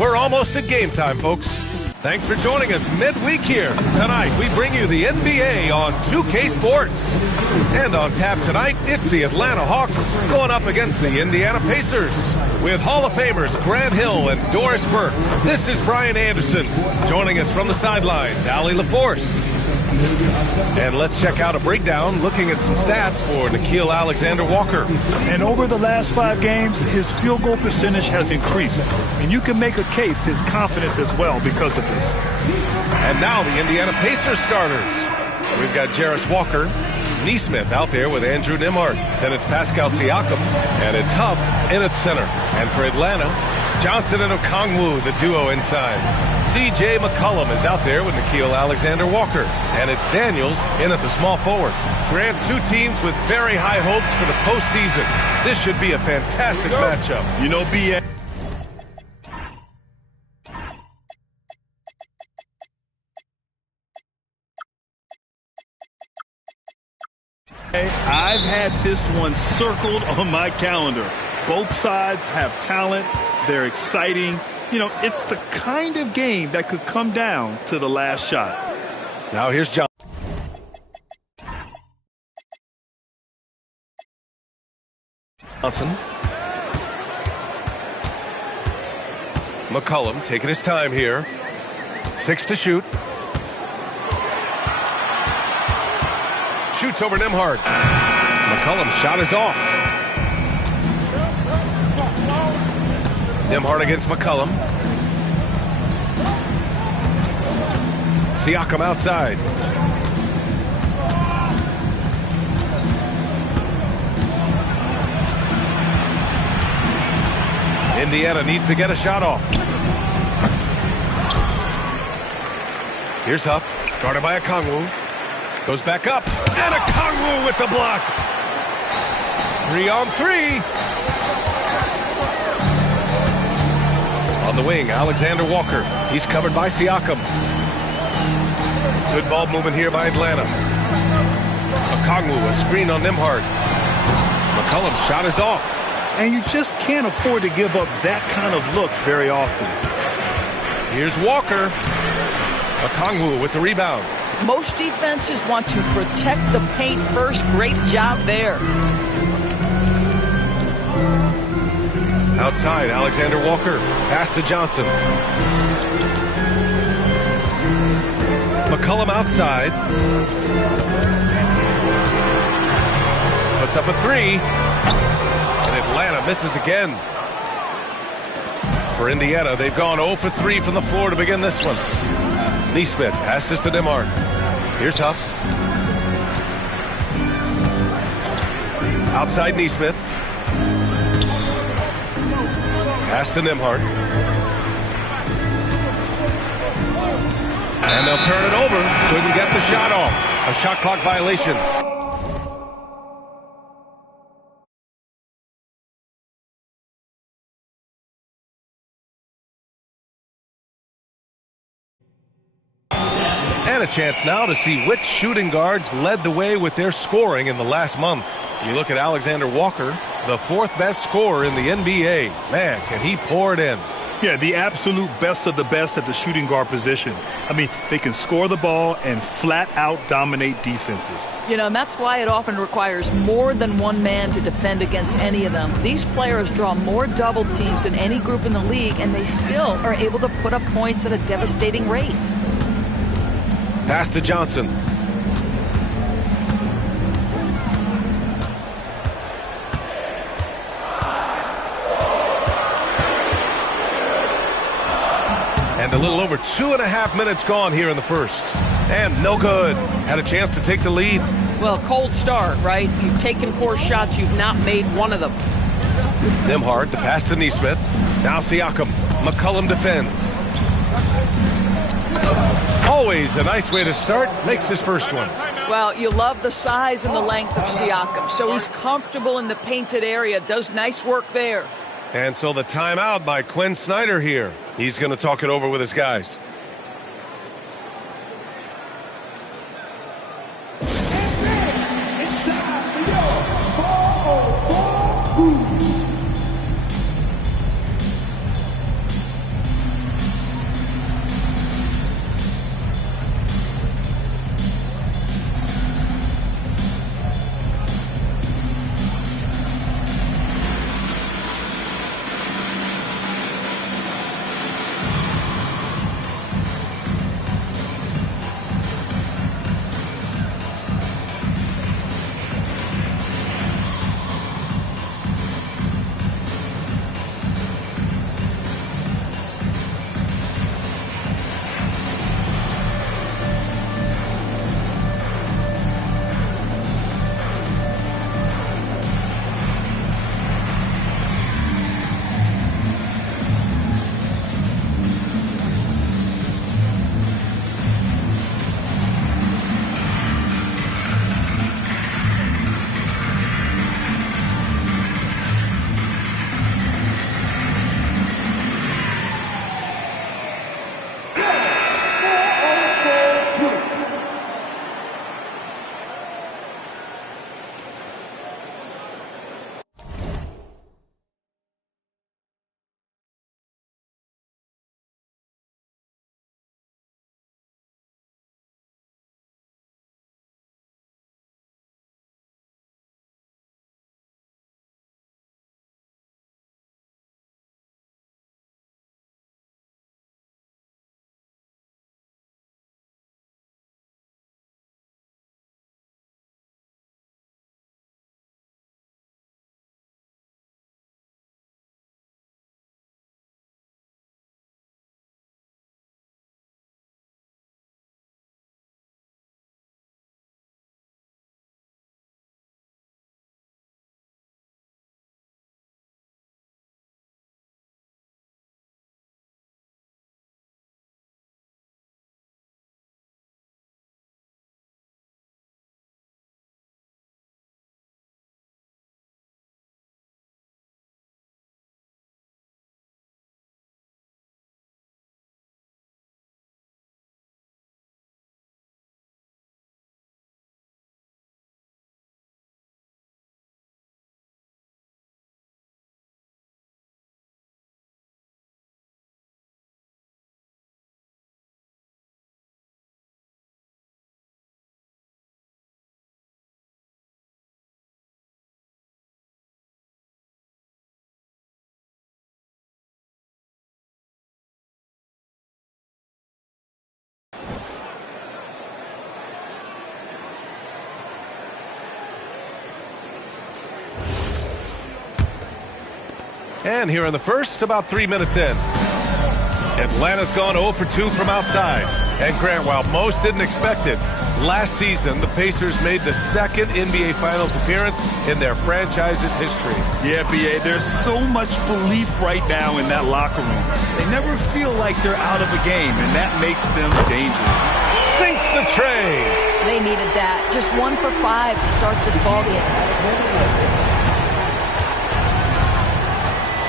We're almost at game time, folks. Thanks for joining us midweek here. Tonight, we bring you the NBA on 2K Sports. And on tap tonight, it's the Atlanta Hawks going up against the Indiana Pacers. With Hall of Famers Grant Hill and Doris Burke, this is Brian Anderson. Joining us from the sidelines, Allie LaForce. And let's check out a breakdown looking at some stats for Nickeil Alexander-Walker. And over the last 5 games, his field goal percentage has increased. And you can make a case, his confidence as well, because of this. And now the Indiana Pacers starters. We've got Jarace Walker, Nesmith out there with Andrew Nembhard. Then it's Pascal Siakam, and it's Huff in at center. And for Atlanta, Johnson and Okongwu, the duo inside. C.J. McCollum is out there with Nickeil Alexander-Walker. And it's Daniels in at the small forward. Grant, 2 teams with very high hopes for the postseason. This should be a fantastic matchup. You know, B.A. I've had this one circled on my calendar. Both sides have talent. They're exciting. You know, it's the kind of game that could come down to the last shot. Now here's John. Johnson. McCollum taking his time here. 6 to shoot. Shoots over Nembhard. McCollum's shot is off. Nembhard against McCollum. Siakam outside. Indiana needs to get a shot off. Here's Huff, guarded by Okongwu. Goes back up, and Okongwu with the block. 3-on-3. On the wing, Alexander-Walker. He's covered by Siakam. Good ball movement here by Atlanta. Okongwu, a screen on Nembhard. McCollum's shot is off. And you just can't afford to give up that kind of look very often. Here's Walker. Okongwu with the rebound. Most defenses want to protect the paint first. Great job there. Outside, Alexander-Walker. Pass to Johnson. McCollum outside. Puts up a 3. And Atlanta misses again. For Indiana, they've gone 0 for 3 from the floor to begin this one. Nesmith passes to Nembhard. Here's Huff. Outside Nesmith. Pass to Nembhard. And they'll turn it over. Couldn't get the shot off. A shot clock violation. And a chance now to see which shooting guards led the way with their scoring in the last month. You look at Alexander-Walker, the 4th best scorer in the NBA. Man, can he pour it in. Yeah, the absolute best of the best at the shooting guard position. I mean, they can score the ball and flat out dominate defenses. You know, and that's why it often requires more than one man to defend against any of them. These players draw more double teams than any group in the league, and they still are able to put up points at a devastating rate. Pass to Johnson. And a little over 2.5 minutes gone here in the first. And no good. Had a chance to take the lead. Well, cold start, right? You've taken 4 shots. You've not made one of them. Nembhard, the pass to Nesmith. Now Siakam. McCollum defends. Always a nice way to start. Makes his first one. Well, you love the size and the length of Siakam. So he's comfortable in the painted area. Does nice work there. And so the timeout by Quinn Snyder here. He's going to talk it over with his guys. And here in the first, about 3 minutes in. Atlanta's gone 0 for 2 from outside. And Grant, while most didn't expect it, last season the Pacers made the second NBA Finals appearance in their franchise's history. Yeah, B.A., there's so much belief right now in that locker room. They never feel like they're out of a game, and that makes them dangerous. Sinks the tray. They needed that. Just 1 for 5 to start this ballgame.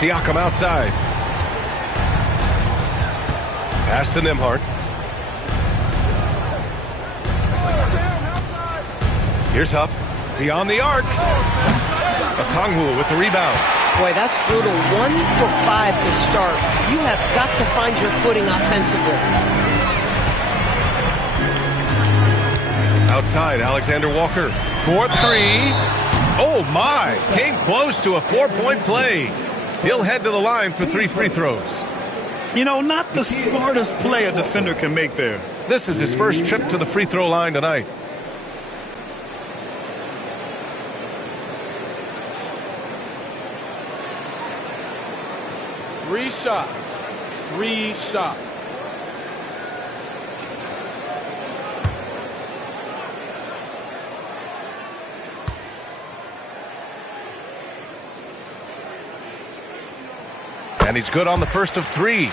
Siakam outside. Pass to Nembhard. Here's Huff. Beyond the arc. Okongwu with the rebound. Boy, that's brutal. 1 for 5 to start. You have got to find your footing offensively. Outside, Alexander Walker. 4-3. Oh, my. Came close to a 4-point play. He'll head to the line for 3 free throws. You know, not the smartest play a defender can make there. This is his first trip to the free throw line tonight. Three shots. 3 shots. And he's good on the first of 3.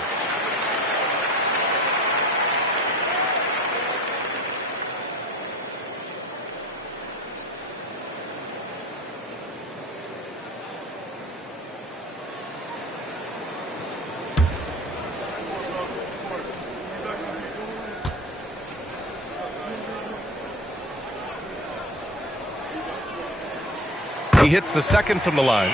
He hits the second from the line.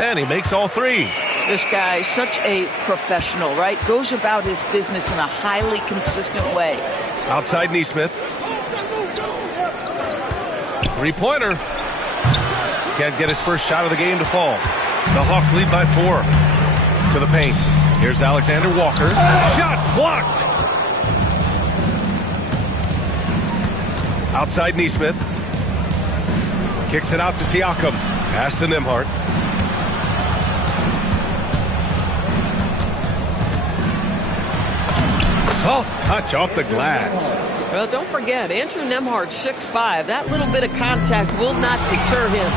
And he makes all 3. This guy is such a professional, right? Goes about his business in a highly consistent way. Outside Nesmith. 3-pointer. Can't get his first shot of the game to fall. The Hawks lead by 4. To the paint. Here's Alexander Walker. Shots blocked. Outside Nesmith. Kicks it out to Siakam. Pass to Nembhard. Soft touch off the glass. Well, don't forget, Andrew Nembhard, 6'5". That little bit of contact will not deter him.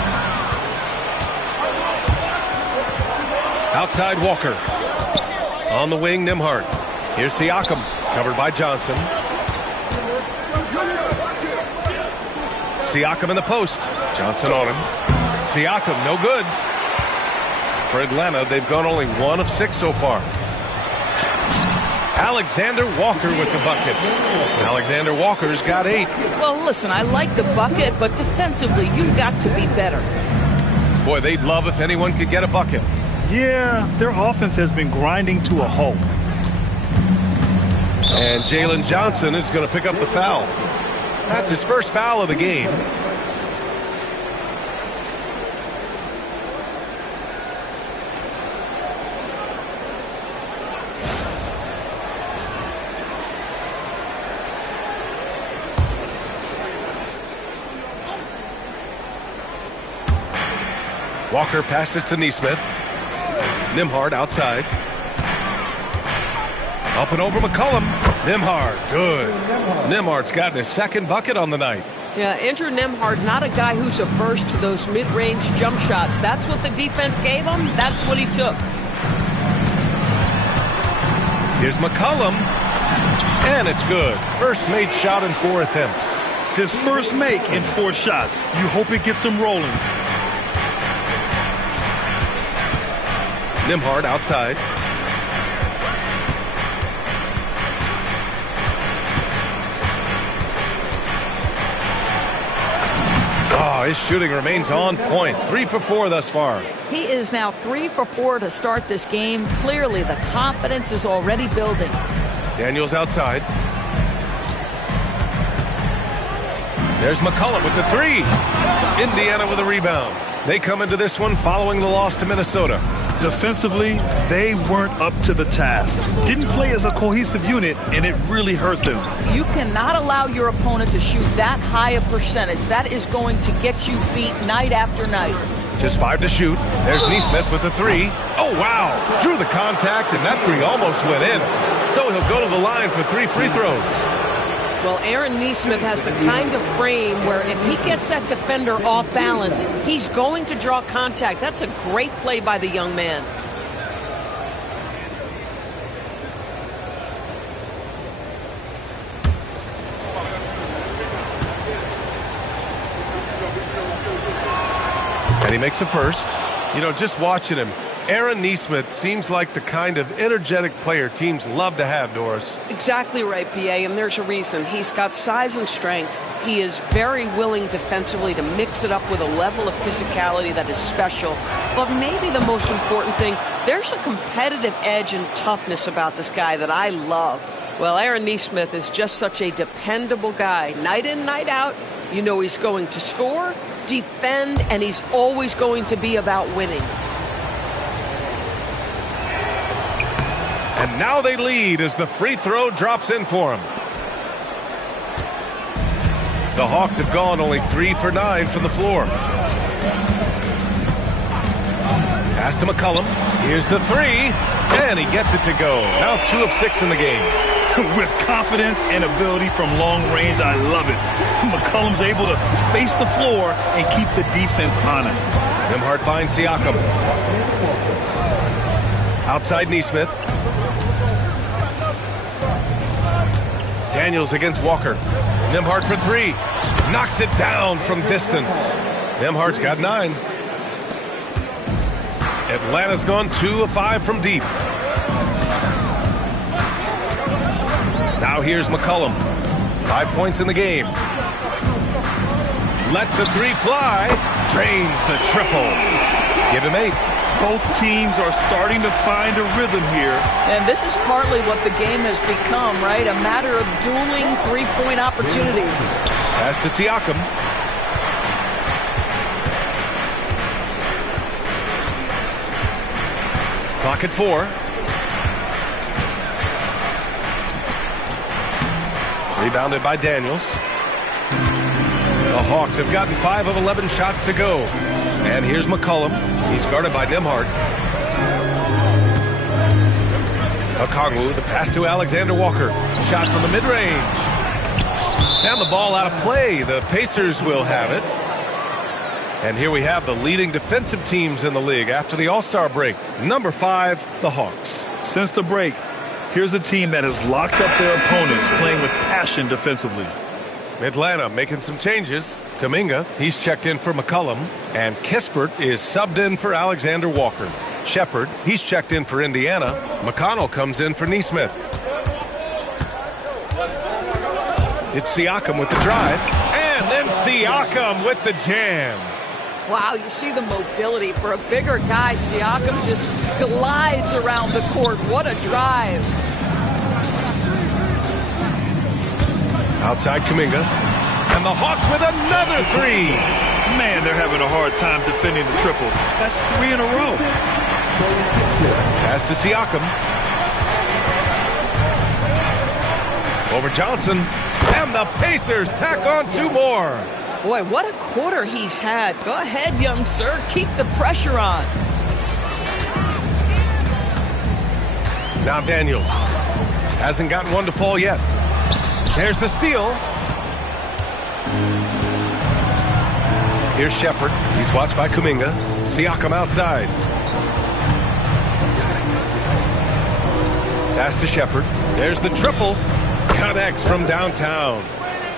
Outside Walker. On the wing, Nembhard. Here's Siakam, covered by Johnson. Siakam in the post. Johnson on him. Siakam, no good. For Atlanta, they've gone only 1 of 6 so far. Alexander Walker with the bucket. Alexander Walker's got 8. Well, listen, I like the bucket, but defensively, you've got to be better. Boy, they'd love if anyone could get a bucket. Yeah, their offense has been grinding to a halt. And Jalen Johnson is going to pick up the foul. That's his first foul of the game. Walker passes to Nesmith. Nembhard outside. Up and over McCollum. Nembhard, good. Nembhard's gotten his second bucket on the night. Yeah, Andrew Nembhard, not a guy who's averse to those mid-range jump shots. That's what the defense gave him. That's what he took. Here's McCollum. And it's good. First made shot in 4 attempts. His first make in 4 shots. You hope it gets him rolling. Nembhard outside. Oh, his shooting remains on point. 3 for 4 thus far. He is now 3 for 4 to start this game. Clearly, the confidence is already building. Daniels outside. There's McCollum with the three. Indiana with a rebound. They come into this one following the loss to Minnesota. Defensively, they weren't up to the task. Didn't play as a cohesive unit, and it really hurt them. You cannot allow your opponent to shoot that high a percentage. That is going to get you beat night after night. Just 5 to shoot. There's Nesmith with the three. Oh, wow. Drew the contact, and that three almost went in. So he'll go to the line for 3 free throws. Well, Aaron Nesmith has the kind of frame where if he gets that defender off balance, he's going to draw contact. That's a great play by the young man. And he makes the first. You know, just watching him, Aaron Nesmith seems like the kind of energetic player teams love to have, Doris. Exactly right, P.A., and there's a reason. He's got size and strength. He is very willing defensively to mix it up with a level of physicality that is special. But maybe the most important thing, there's a competitive edge and toughness about this guy that I love. Well, Aaron Nesmith is just such a dependable guy. Night in, night out, you know he's going to score, defend, and he's always going to be about winning. And now they lead as the free throw drops in for him. The Hawks have gone only 3 for 9 from the floor. Pass to McCollum. Here's the three. And he gets it to go. Now 2 of 6 in the game. With confidence and ability from long range, I love it. McCollum's able to space the floor and keep the defense honest. Nembhard finds Siakam. Outside Nesmith. Daniels against Walker. Nembhard for three. Knocks it down from distance. Nembhard's got 9. Atlanta's gone 2 of 5 from deep. Now here's McCollum. 5 points in the game. Lets the three fly. Drains the triple. Give him 8. Both teams are starting to find a rhythm here. And this is partly what the game has become, right? A matter of dueling three-point opportunities. Pass to Siakam. Clock at 4. Rebounded by Daniels. The Hawks have gotten 5 of 11 shots to go. And here's McCollum. He's guarded by Nembhard. Okongwu, the pass to Alexander Walker. Shot from the mid-range. And the ball out of play. The Pacers will have it. And here we have the leading defensive teams in the league after the All-Star break. Number 5, the Hawks. Since the break, here's a team that has locked up their opponents, playing with passion defensively. Atlanta making some changes. Kuminga, he's checked in for McCollum. And Kispert is subbed in for Alexander Walker. Shepard, he's checked in for Indiana. McConnell comes in for Nesmith. It's Siakam with the drive. And then Siakam with the jam. Wow, you see the mobility. For a bigger guy, Siakam just glides around the court. What a drive. Outside Kuminga. And the Hawks with another three. Man, they're having a hard time defending the triple. That's 3 in a row. Pass to Siakam. Over Johnson. And the Pacers tack on 2 more. Boy, what a quarter he's had. Go ahead, young sir. Keep the pressure on. Now Daniels. Hasn't gotten one to fall yet. There's the steal. Here's Shepard. He's watched by Kuminga. Siakam outside. Pass to Shepard. There's the triple. Connects from downtown.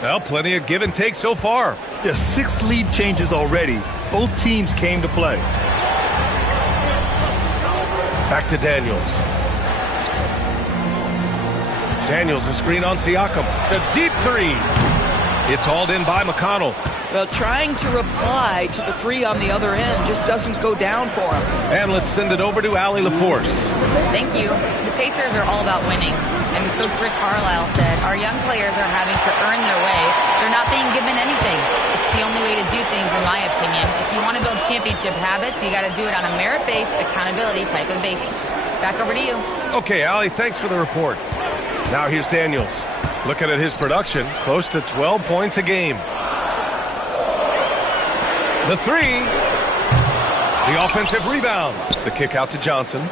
Well, plenty of give and take so far. Yeah, 6 lead changes already. Both teams came to play. Back to Daniels. Daniels a screen on Siakam. The deep three. It's hauled in by McConnell. Well, trying to reply to the three on the other end just doesn't go down for him. And let's send it over to Allie LaForce. Thank you. The Pacers are all about winning. And Coach Rick Carlisle said, our young players are having to earn their way. They're not being given anything. It's the only way to do things, in my opinion. If you want to build championship habits, you got to do it on a merit-based accountability type of basis. Back over to you. Okay, Allie, thanks for the report. Now here's Daniels. Looking at his production, close to 12 points a game. The three. The offensive rebound. The kick out to Johnson.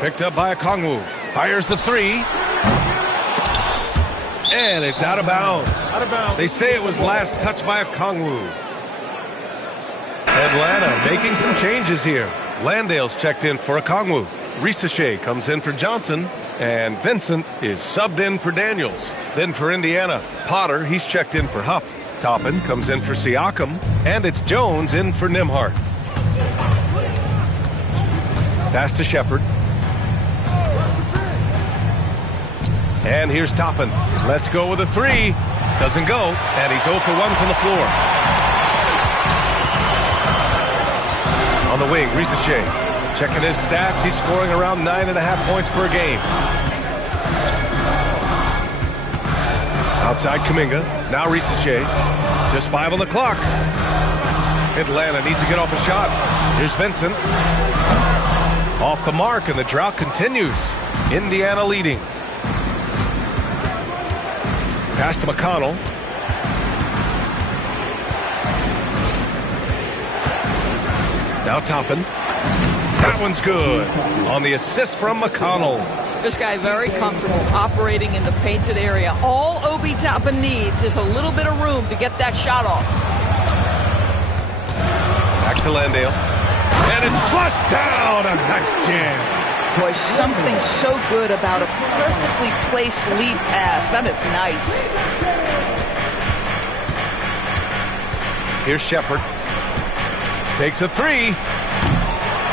Picked up by Okongwu. Fires the three. And it's out of bounds. Out of bounds. They say it was last touched by Okongwu. Atlanta making some changes here. Landale's checked in for Okongwu. Risache comes in for Johnson. And Vincent is subbed in for Daniels. Then for Indiana, Potter, he's checked in for Huff. Toppin comes in for Siakam. And it's Jones in for Nembhard. Pass to Shepard. And here's Toppin. Let's go with a three. Doesn't go. And he's 0 for 1 from the floor. On the wing, Risache. Checking his stats, he's scoring around 9.5 points per game. Outside Kuminga. Now Risache. Just 5 on the clock. Atlanta needs to get off a shot. Here's Vincent. Off the mark, and the drought continues. Indiana leading. Pass to McConnell. Now Toppin. That one's good. On the assist from McConnell. This guy very comfortable operating in the painted area. All Obi Toppin needs is a little bit of room to get that shot off. Back to Landale. And it's flushed down. A nice jam. Boy, something so good about a perfectly placed lead pass. That is nice. Here's Shepard. Takes a three.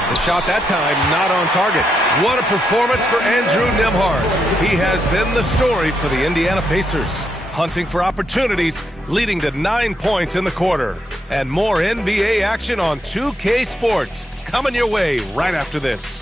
The shot that time not on target. What a performance for Andrew Nembhard. He has been the story for the Indiana Pacers. Hunting for opportunities, leading to 9 points in the quarter. And more NBA action on 2K Sports. Coming your way right after this.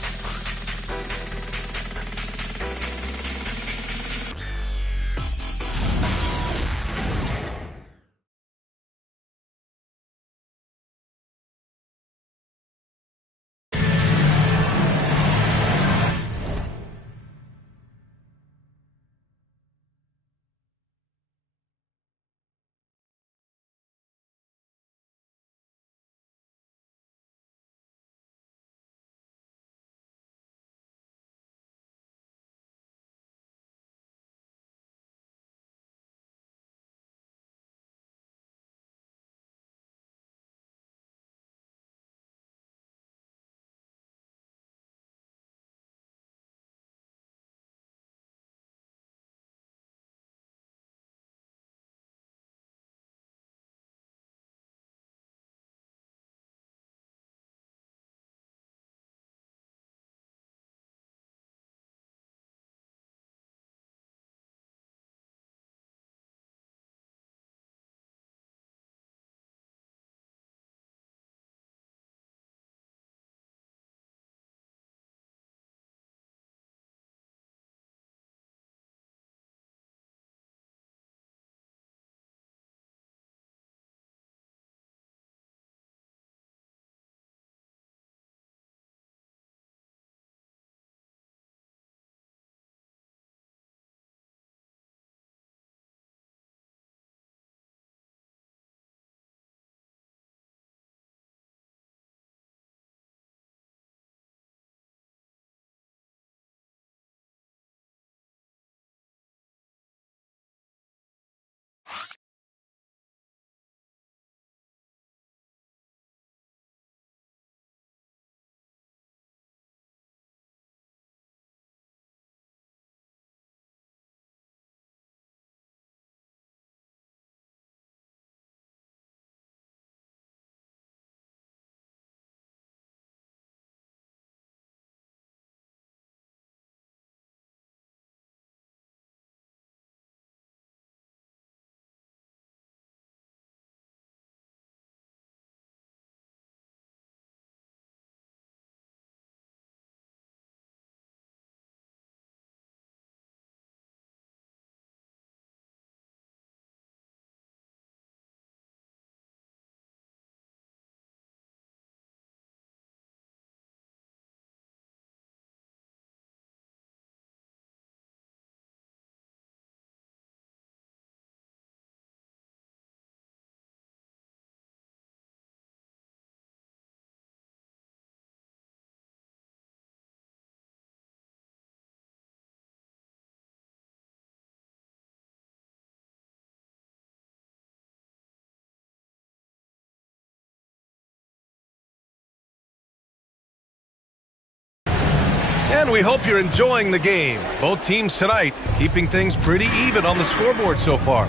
And we hope you're enjoying the game. Both teams tonight keeping things pretty even on the scoreboard so far.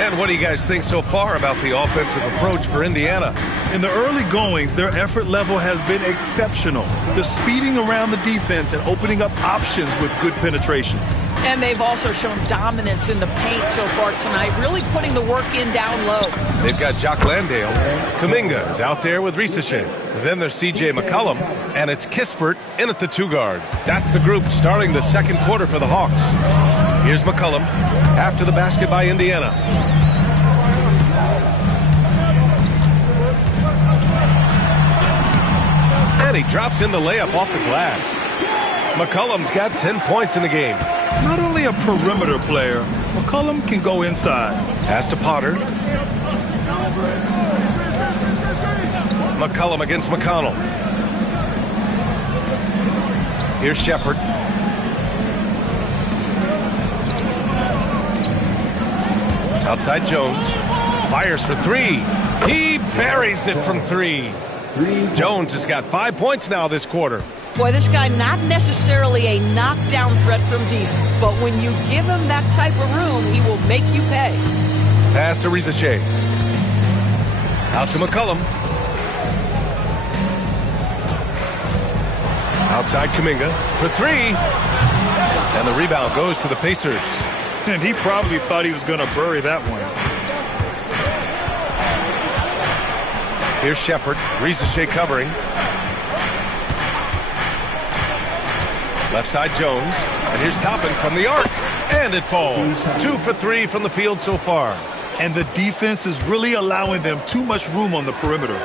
And what do you guys think so far about the offensive approach for Indiana? In the early goings, their effort level has been exceptional. Just speeding around the defense and opening up options with good penetration. And they've also shown dominance in the paint so far tonight, really putting the work in down low. They've got Jock Landale. Kuminga is out there with Risacher. Then there's C.J. McCollum, and it's Kispert in at the 2 guard. That's the group starting the second quarter for the Hawks. Here's McCollum after the basket by Indiana. And he drops in the layup off the glass. McCollum's got 10 points in the game. Not only a perimeter player, McCollum can go inside. Pass to Potter. McCollum against McConnell. Here's Shepard. Outside Jones. Fires for 3. He buries it from 3. Jones has got 5 points now this quarter. Boy, this guy not necessarily a knockdown threat from deep, but when you give him that type of room, he will make you pay. Pass to Risacher. Out to McCollum. Outside Kuminga for 3. And the rebound goes to the Pacers. And he probably thought he was going to bury that one. Here's Shepard. Risacher covering. Left side Jones. And here's Toppin from the arc. And it falls. 2 for 3 from the field so far. And the defense is really allowing them too much room on the perimeter.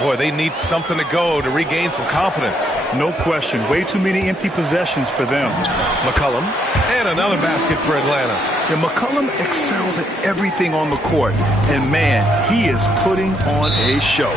Boy, they need something to go to regain some confidence. No question. Way too many empty possessions for them. McCollum. And another basket for Atlanta. And McCollum excels at everything on the court. And, man, he is putting on a show.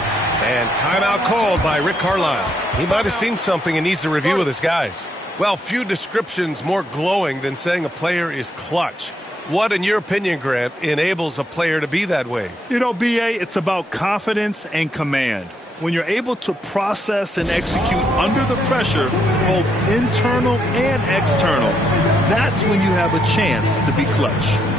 And timeout called by Rick Carlisle. He might have seen something and needs to review with his guys. Well, few descriptions more glowing than saying a player is clutch. What, in your opinion, Grant, enables a player to be that way? You know, B.A., it's about confidence and command. When you're able to process and execute under the pressure, both internal and external, that's when you have a chance to be clutch.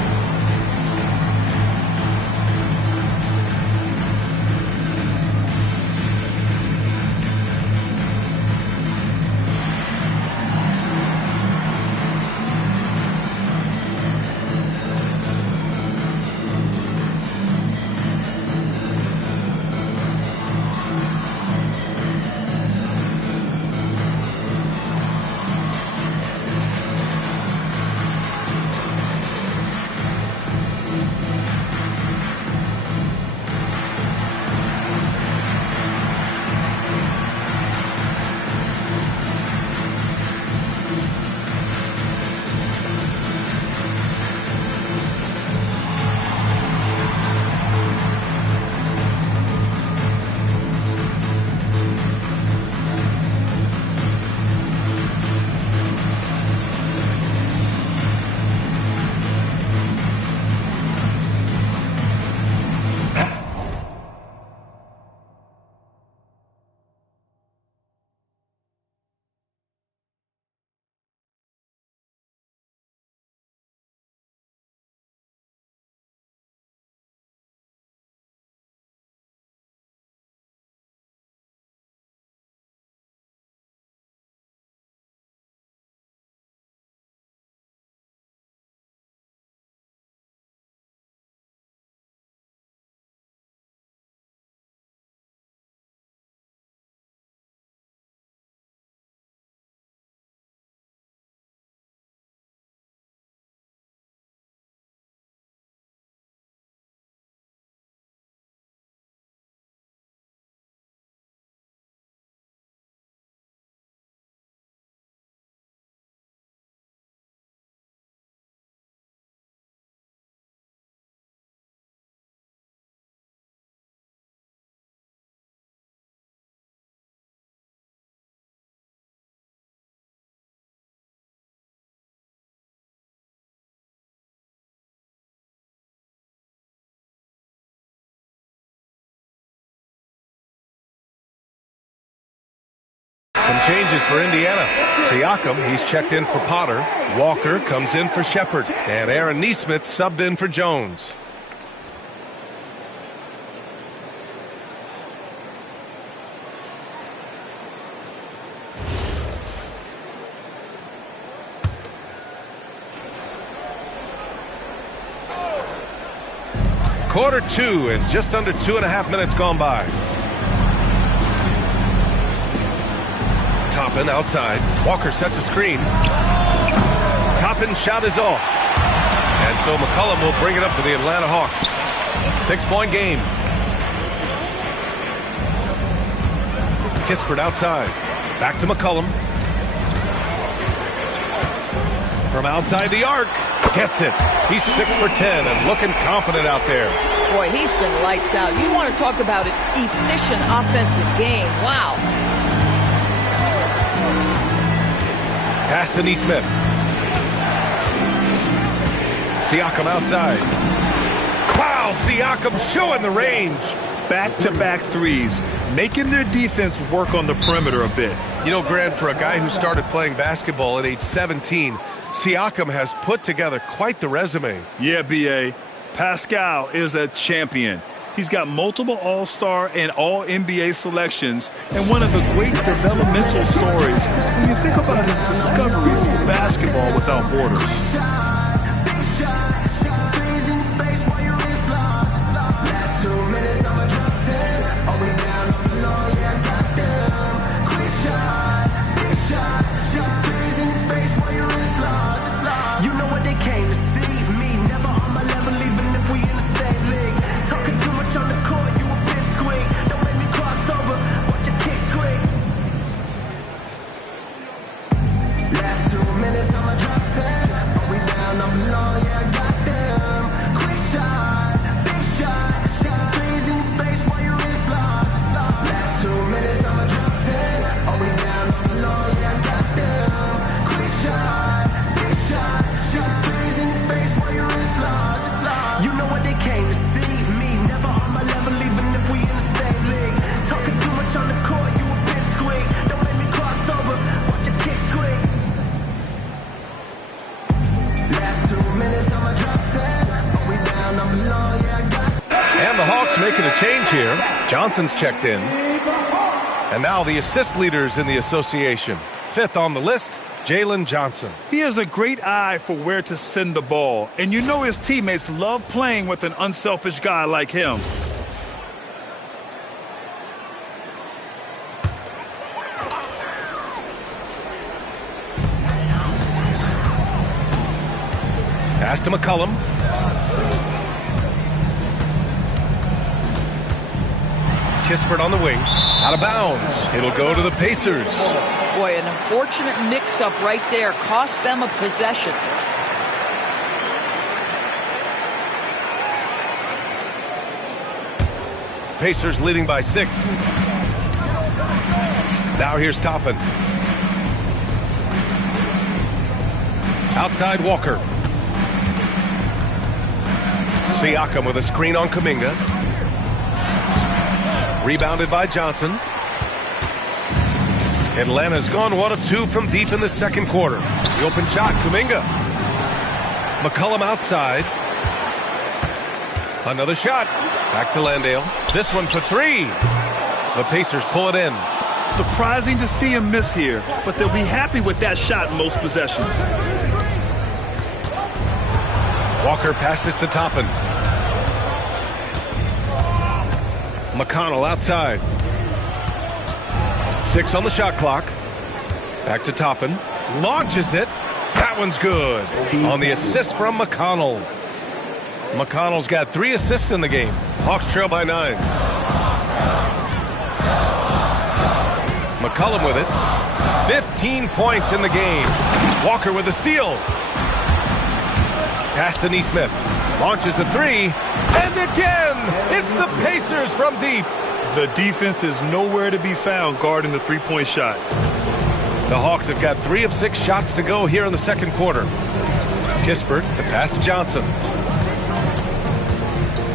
changes for Indiana. Siakam, he's checked in for Potter. Walker comes in for Shepard. And Aaron Nesmith subbed in for Jones. Quarter 2 and just under 2.5 minutes gone by. Toppin outside. Walker sets a screen. Toppin's shot is off. And so McCollum will bring it up for the Atlanta Hawks. 6-point game. Kispert outside. Back to McCollum. From outside the arc. Gets it. He's 6 for 10 and looking confident out there. Boy, he's been lights out. You want to talk about an efficient offensive game. Wow. Pass to Nesmith. Siakam outside. Wow, Siakam showing the range. Back-to-back threes, making their defense work on the perimeter a bit. You know, Grant, for a guy who started playing basketball at age 17, Siakam has put together quite the resume. Yeah, B.A. Pascal is a champion. He's got multiple All-Star and All-NBA selections, and one of the great developmental stories when you think about his discoveries for basketball without borders. Making a change here. Johnson's checked in. And now the assist leaders in the association. 5th on the list, Jalen Johnson. He has a great eye for where to send the ball, and you know his teammates love playing with an unselfish guy like him. Pass to McCollum. Kispert on the wing. Out of bounds. It'll go to the Pacers. Boy, an unfortunate mix-up right there. Cost them a possession. Pacers leading by 6. Now here's Toppin. Outside Walker. Siakam with a screen on Kuminga. Rebounded by Johnson. Atlanta's gone 1 of 2 from deep in the second quarter. The open shot, Kuminga. McCollum outside. Another shot. Back to Landale. This one for 3. The Pacers pull it in. Surprising to see him miss here, but they'll be happy with that shot in most possessions. Walker passes to Toppin. McConnell outside. 6 on the shot clock. Back to Toppin. Launches it. That one's good. On the assist from McConnell. McConnell's got 3 assists in the game. Hawks trail by 9. McCollum with it. 15 points in the game. Walker with a steal. Pass to Nesmith. Launches a 3. And again, it's the Pacers from deep. The defense is nowhere to be found guarding the three-point shot. The Hawks have got 3 of 6 shots to go here in the second quarter. Kispert, the pass to Johnson.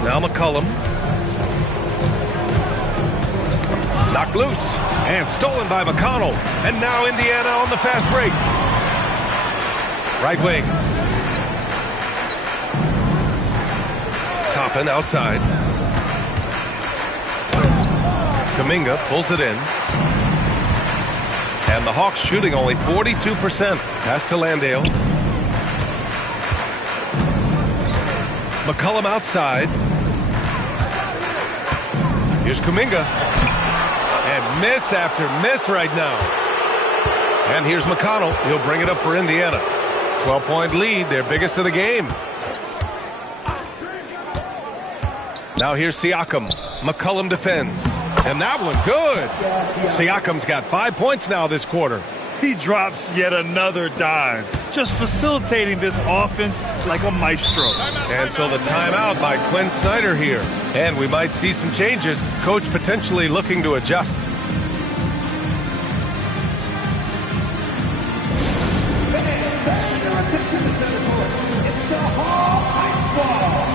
Now McCollum. Knocked loose. And stolen by McConnell. And now Indiana on the fast break. Right wing. Toppin outside. Kuminga pulls it in. And the Hawks shooting only 42%. Pass to Landale. McCollum outside. Here's Kuminga. And miss after miss right now. And here's McConnell. He'll bring it up for Indiana. 12-point lead, their biggest of the game. Now here's Siakam. McCollum defends. And that one, good. Siakam's got 5 points now this quarter. He drops yet another dime, just facilitating this offense like a maestro. And so the timeout by Quinn Snyder here. And we might see some changes. Coach potentially looking to adjust. It's the Hawks ball.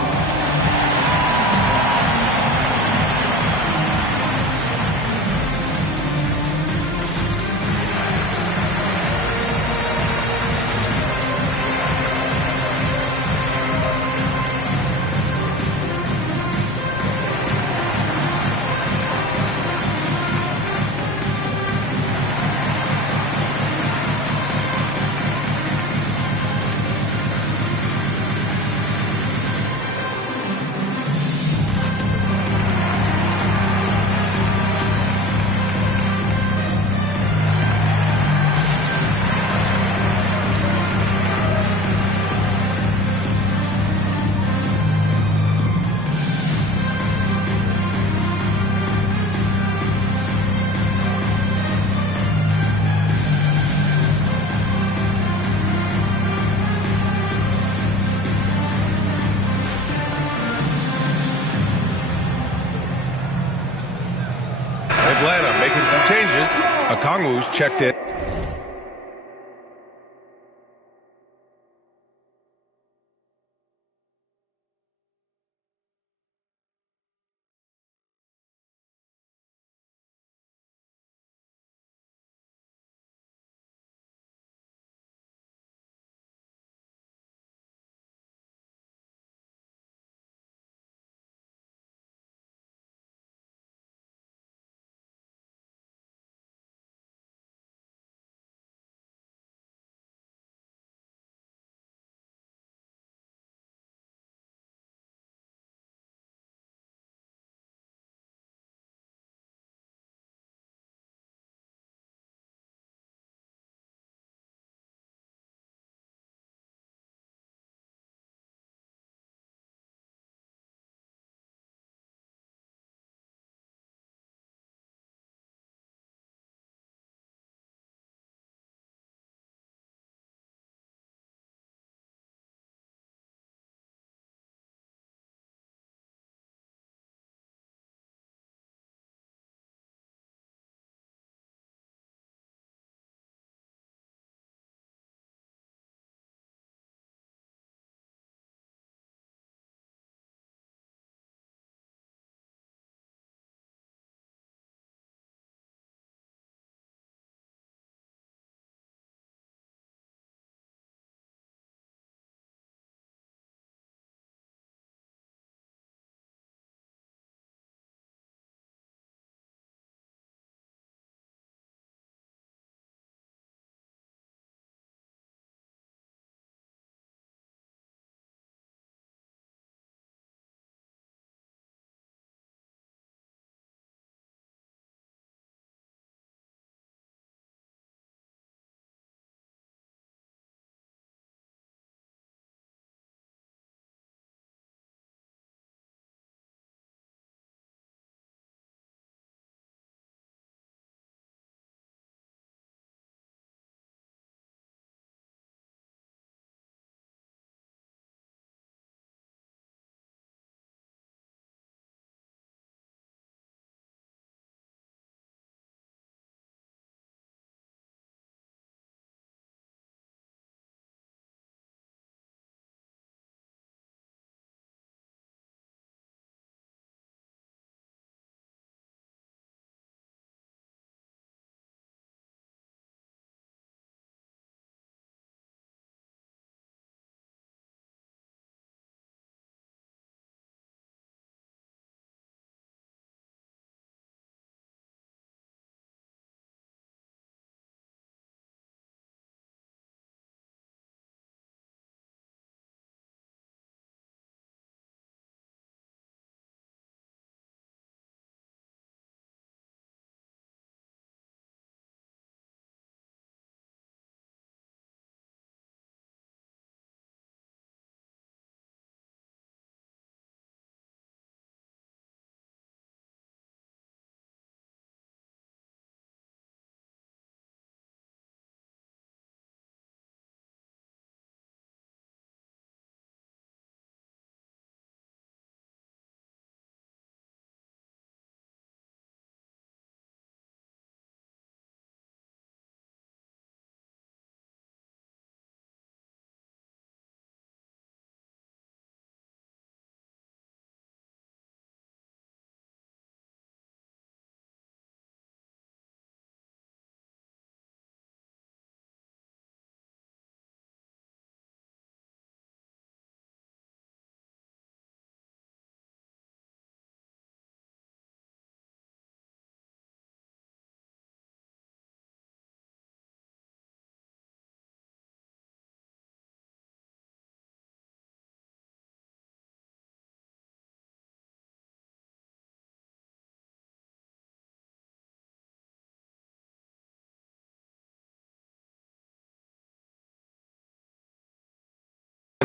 Atlanta making some changes. Okongwu's checked in.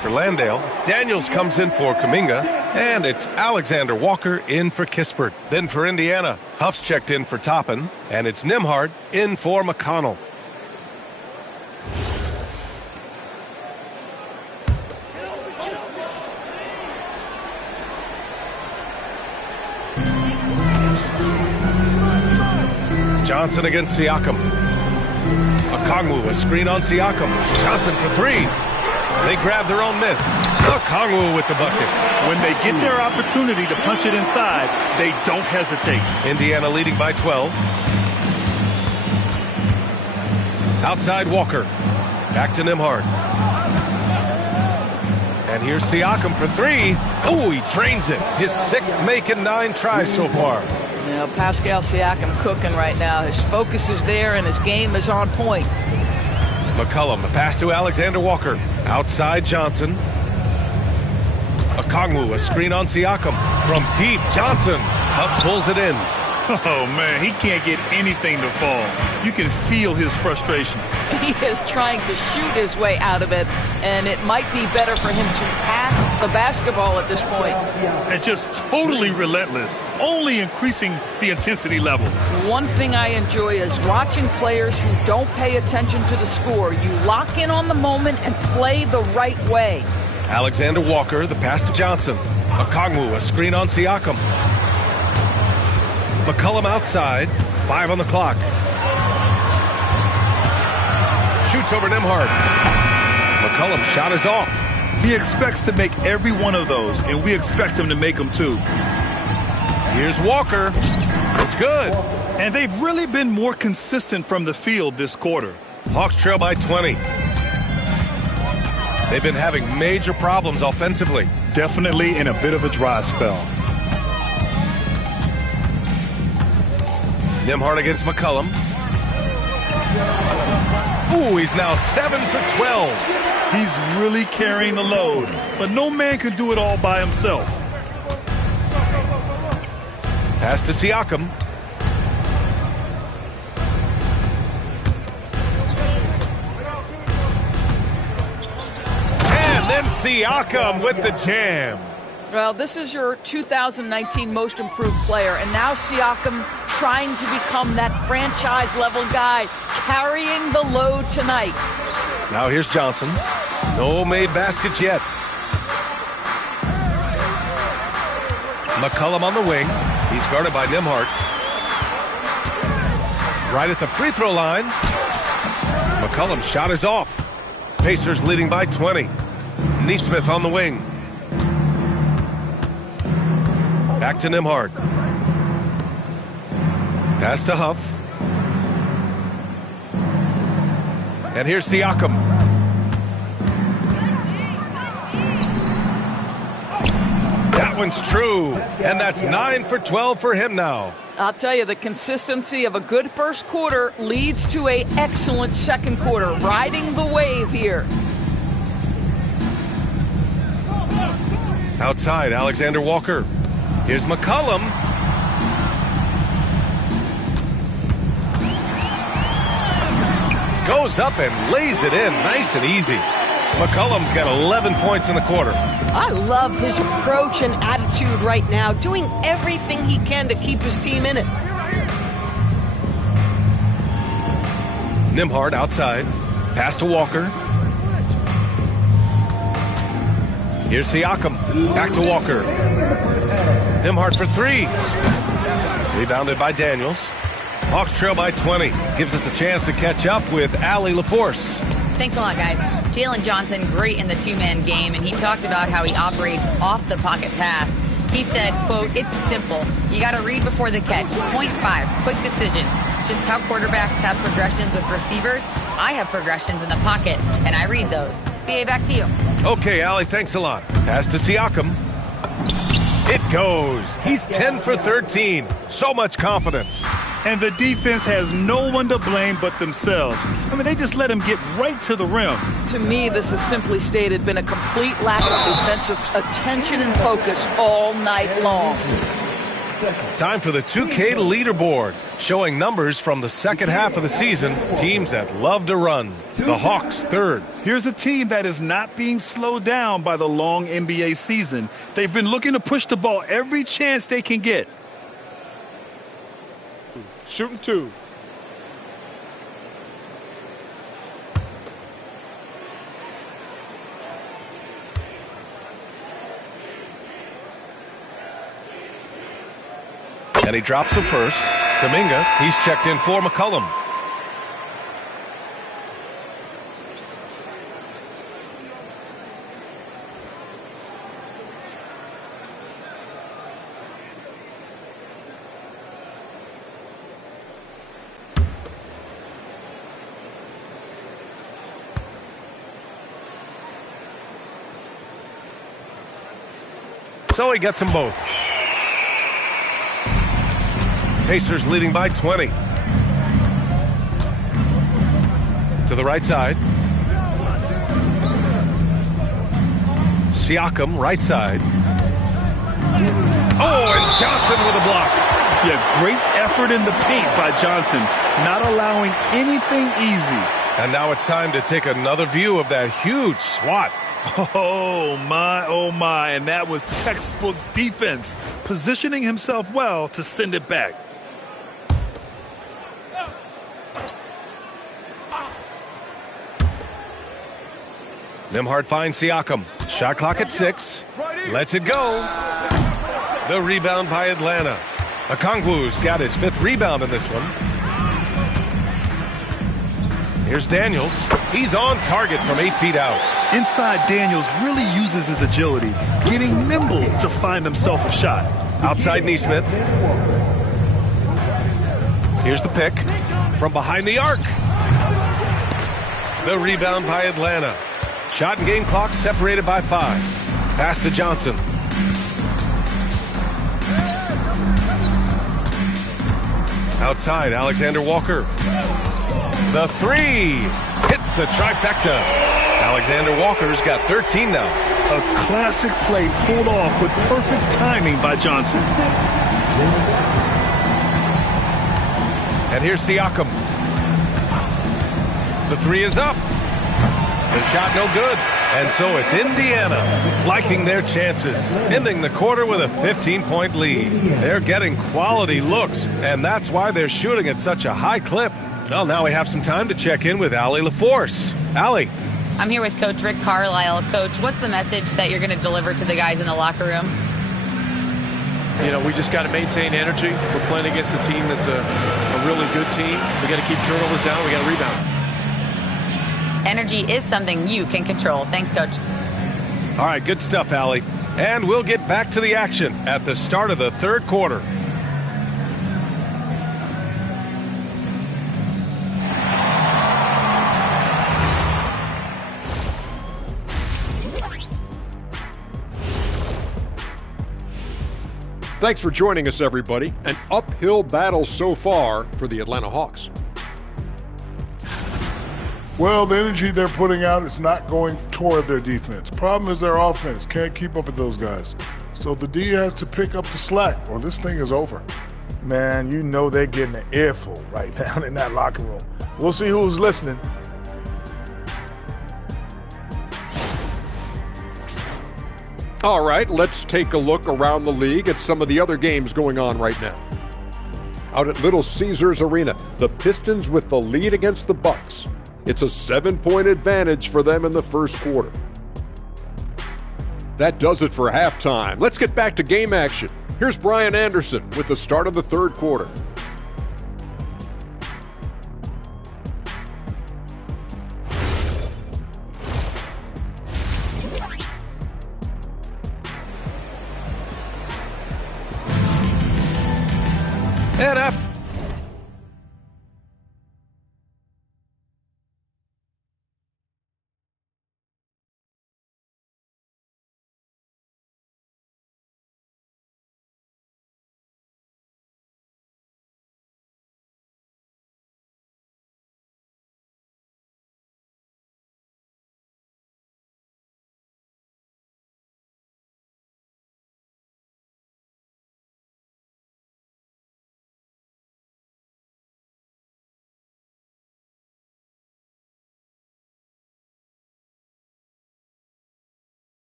for Landale. Daniels comes in for Kuminga. And it's Alexander Walker in for Kispert. Then for Indiana, Huff's checked in for Toppin. And it's Nembhard in for McConnell. Johnson against Siakam. Okongwu, a screen on Siakam. Johnson for three. They grab their own miss. Okongwu with the bucket. When they get their opportunity to punch it inside, they don't hesitate. Indiana leading by 12. Outside Walker. Back to Nembhard. And here's Siakam for three. Oh, he drains it. His sixth make and 9 tries so far. You know, Pascal Siakam cooking right now. His focus is there and his game is on point. McCollum, the pass to Alexander Walker. Outside Johnson. Okongwu, a screen on Siakam. From deep, Johnson. Huff pulls it in. Oh, man, he can't get anything to fall. You can feel his frustration. He is trying to shoot his way out of it, and it might be better for him to pass the basketball at this point. And just totally relentless, only increasing the intensity level. One thing I enjoy is watching players who don't pay attention to the score. You lock in on the moment and play the right way. Alexander Walker, the pass to Johnson. Okongwu, a screen on Siakam. McCollum outside. 5 on the clock. Shoots over Nembhard. McCollum's shot is off. He expects to make every one of those, and we expect him to make them too. Here's Walker. It's good. And they've really been more consistent from the field this quarter. Hawks trail by 20. They've been having major problems offensively. Definitely in a bit of a dry spell. Nembhard against McCollum. Ooh, he's now 7 for 12. He's really carrying the load, but no man can do it all by himself. Pass to Siakam. And then Siakam with the jam. Well, this is your 2019 most improved player, and now Siakam trying to become that franchise-level guy, carrying the load tonight. Now here's Johnson. No made baskets yet. McCollum on the wing. He's guarded by Nembhard. Right at the free throw line. McCollum's shot is off. Pacers leading by 20. Nesmith on the wing. Back to Nembhard. Pass to Huff. And here's Siakam. That one's true. And that's 9 for 12 for him now. I'll tell you, the consistency of a good first quarter leads to an excellent second quarter. Riding the wave here. Outside, Alexander Walker. Here's McCollum. Goes up and lays it in nice and easy. McCollum's got 11 points in the quarter. I love his approach and attitude right now, doing everything he can to keep his team in it. Nembhard outside. Pass to Walker. Here's Siakam. Back to Walker. Nembhard for three. Rebounded by Daniels. Hawks trail by 20. Gives us a chance to catch up with Allie LaForce. Thanks a lot, guys. Jalen Johnson, great in the two-man game, and he talked about how he operates off the pocket pass. He said, quote, "It's simple. You got to read before the catch. Point 5, quick decisions. Just how quarterbacks have progressions with receivers, I have progressions in the pocket, and I read those." BA, back to you. Okay, Allie, thanks a lot. Pass to Siakam. It goes. He's 10 for 13. So much confidence. And the defense has no one to blame but themselves. I mean, they just let him get right to the rim. To me, this has simply stated been a complete lack of defensive attention and focus all night long. seconds. Time for the 2K leaderboard, showing numbers from the second half of the season, teams that love to run. The Hawks third. Here's a team that is not being slowed down by the long NBA season. They've been looking to push the ball every chance they can get. Shooting 2. And he drops the first. Kuminga, he's checked in for McCollum. So he gets them both. Pacers leading by 20. To the right side. Siakam, right side. Oh, and Johnson with a block. Yeah, great effort in the paint by Johnson, not allowing anything easy. And now it's time to take another view of that huge swat. Oh, my, and that was textbook defense, positioning himself well to send it back. Nembhard finds Siakam. Shot clock at 6. Lets it go. The rebound by Atlanta. Okongwu's got his 5th rebound in this one. Here's Daniels. He's on target from 8 feet out. Inside, Daniels really uses his agility, getting nimble to find himself a shot. Outside Nesmith. Here's the pick from behind the arc. The rebound by Atlanta. Shot and game clock separated by 5. Pass to Johnson. Outside, Alexander Walker. The 3 hits the trifecta. Alexander Walker's got 13 now. A classic play pulled off with perfect timing by Johnson. And here's Siakam. The 3 is up. The shot no good. And so it's Indiana liking their chances, ending the quarter with a 15-point lead. They're getting quality looks, and that's why they're shooting at such a high clip. Well, now we have some time to check in with Allie LaForce. Allie. I'm here with Coach Rick Carlisle. Coach, what's the message that you're going to deliver to the guys in the locker room? You know, we just got to maintain energy. We're playing against a team that's a really good team. We got to keep turnovers down. We got to rebound. Energy is something you can control. Thanks, Coach. All right, good stuff, Allie. And we'll get back to the action at the start of the third quarter. Thanks for joining us, everybody. An uphill battle so far for the Atlanta Hawks. Well, the energy they're putting out is not going toward their defense. Problem is their offense can't keep up with those guys. So the D has to pick up the slack or this thing is over. Man, you know they're getting an earful right now in that locker room. We'll see who's listening. All right, let's take a look around the league at some of the other games going on right now. Out at Little Caesars Arena, the Pistons with the lead against the Bucks. It's a 7-point advantage for them in the first quarter. That does it for halftime. Let's get back to game action. Here's Brian Anderson with the start of the third quarter. And after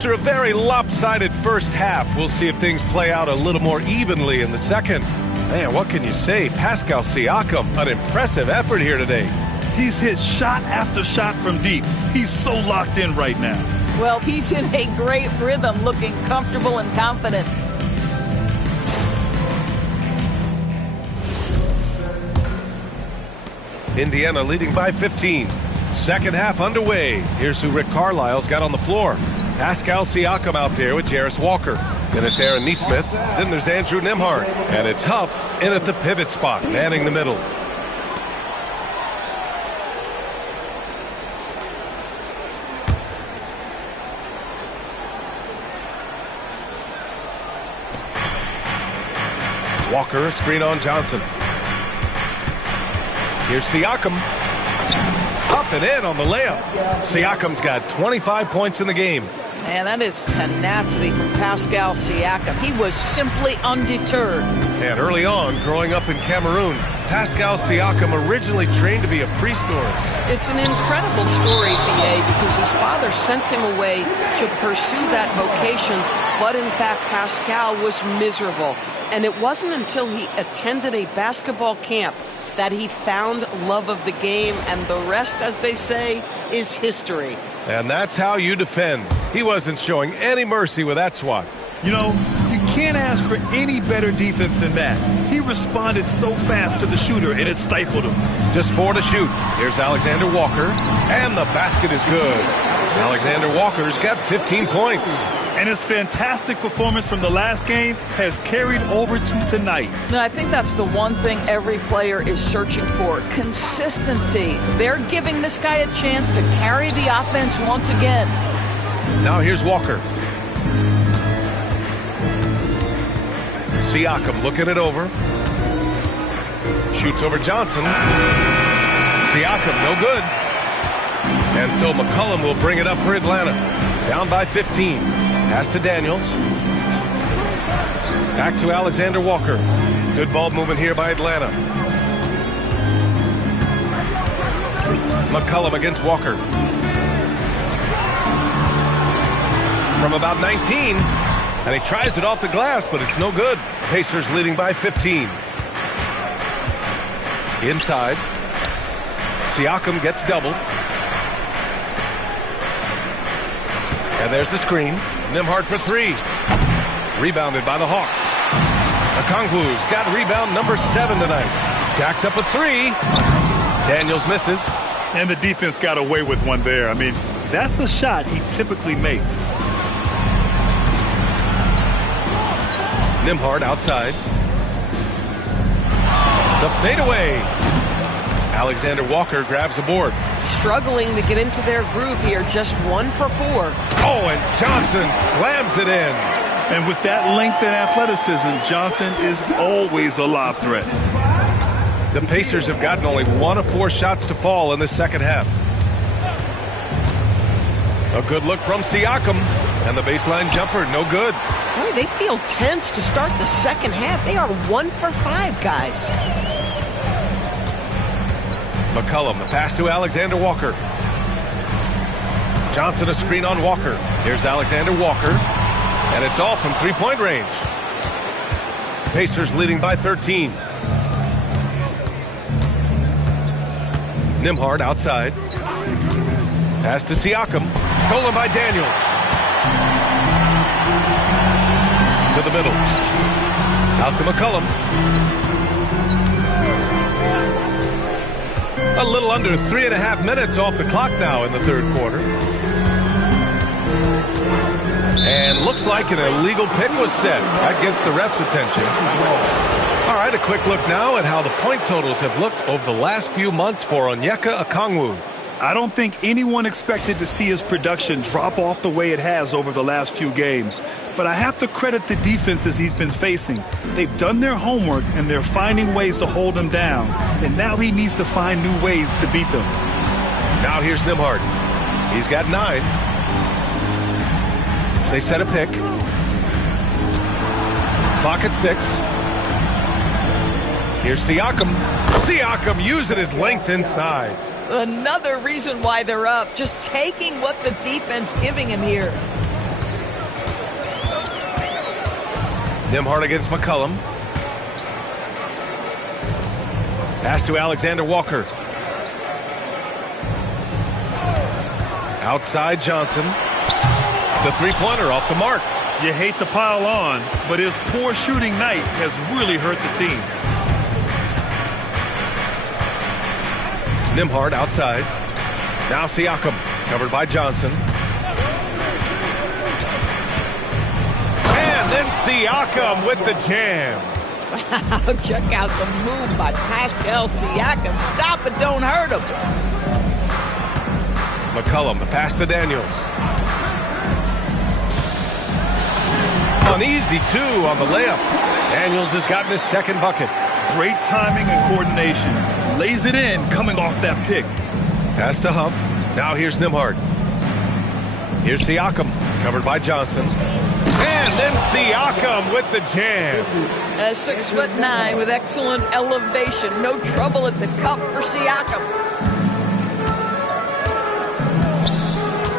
After a very lopsided first half, we'll see if things play out a little more evenly in the second. Man, what can you say? Pascal Siakam, an impressive effort here today. He's hit shot after shot from deep. He's so locked in right now. Well, he's in a great rhythm, looking comfortable and confident. Indiana leading by 15. Second half underway. Here's who Rick Carlisle's got on the floor. Pascal Siakam out there with Jarris Walker. Then it's Aaron Nesmith. Then there's Andrew Nembhard. And it's Huff in at the pivot spot, manning the middle. Walker, a screen on Johnson. Here's Siakam. Up and in on the layup. Siakam's got 25 points in the game. Man, that is tenacity from Pascal Siakam. He was simply undeterred. And early on, growing up in Cameroon, Pascal Siakam originally trained to be a priest Norris. It's an incredible story, BA, because his father sent him away to pursue that vocation, but in fact, Pascal was miserable. And it wasn't until he attended a basketball camp that he found love of the game, and the rest, as they say, is history. And that's how you defend. He wasn't showing any mercy with that swat. You know, you can't ask for any better defense than that. He responded so fast to the shooter, and it stifled him. Just 4 to shoot. Here's Alexander Walker, and the basket is good. Alexander Walker's got 15 points. And his fantastic performance from the last game has carried over to tonight. No, I think that's the one thing every player is searching for, consistency. They're giving this guy a chance to carry the offense once again. Now here's Walker. Siakam looking it over. Shoots over Johnson. Siakam, no good. And so McCollum will bring it up for Atlanta. Down by 15. Pass to Daniels. Back to Alexander Walker. Good ball movement here by Atlanta. McCollum against Walker. From about 19. And he tries it off the glass, but it's no good. Pacers leading by 15. Inside. Siakam gets doubled. And there's the screen. Nembhard for 3. Rebounded by the Hawks. Okongwu's got rebound number 7 tonight. Jacks up a 3. Daniels misses. And the defense got away with one there. I mean, that's the shot he typically makes. Nembhard outside. The fadeaway. Alexander Walker grabs the board. Struggling to get into their groove here, just 1 for 4. Oh, and Johnson slams it in. And with that length and athleticism, Johnson is always a lob threat. The Pacers have gotten only 1 of 4 shots to fall in the second half. A good look from Siakam, and the baseline jumper, no good. Boy, they feel tense to start the second half. They are 1 for 5, guys. McCollum, the pass to Alexander Walker. Johnson, a screen on Walker. Here's Alexander Walker, and it's all from three-point range. Pacers leading by 13. Nembhard outside. Pass to Siakam. Stolen by Daniels. To the middle. Out to McCollum. A little under 3.5 minutes off the clock now in the third quarter. And looks like an illegal pick was set. That gets the ref's attention. All right, a quick look now at how the point totals have looked over the last few months for Onyeka Okongwu. I don't think anyone expected to see his production drop off the way it has over the last few games. But I have to credit the defenses he's been facing. They've done their homework, and they're finding ways to hold him down. And now he needs to find new ways to beat them. Now here's Nembhard. He's got 9. They set a pick. Clock at 6. Here's Siakam. Siakam using his length inside. Another reason why they're up, just taking what the defense giving him here. Nembhard against McCollum. Pass to Alexander Walker. Outside Johnson. The three-pointer off the mark. You hate to pile on, but his poor shooting night has really hurt the team. Nembhard outside. Now Siakam, covered by Johnson. And then Siakam with the jam. Wow, check out the move by Pascal Siakam. Stop it, don't hurt him. McCollum, the pass to Daniels. An easy two on the layup. Daniels has gotten his second bucket. Great timing and coordination. Lays it in coming off that pick. Pass to Huff. Now here's Nembhard. Here's Siakam, covered by Johnson. And then Siakam with the jam. 6'9" with excellent elevation. No trouble at the cup for Siakam.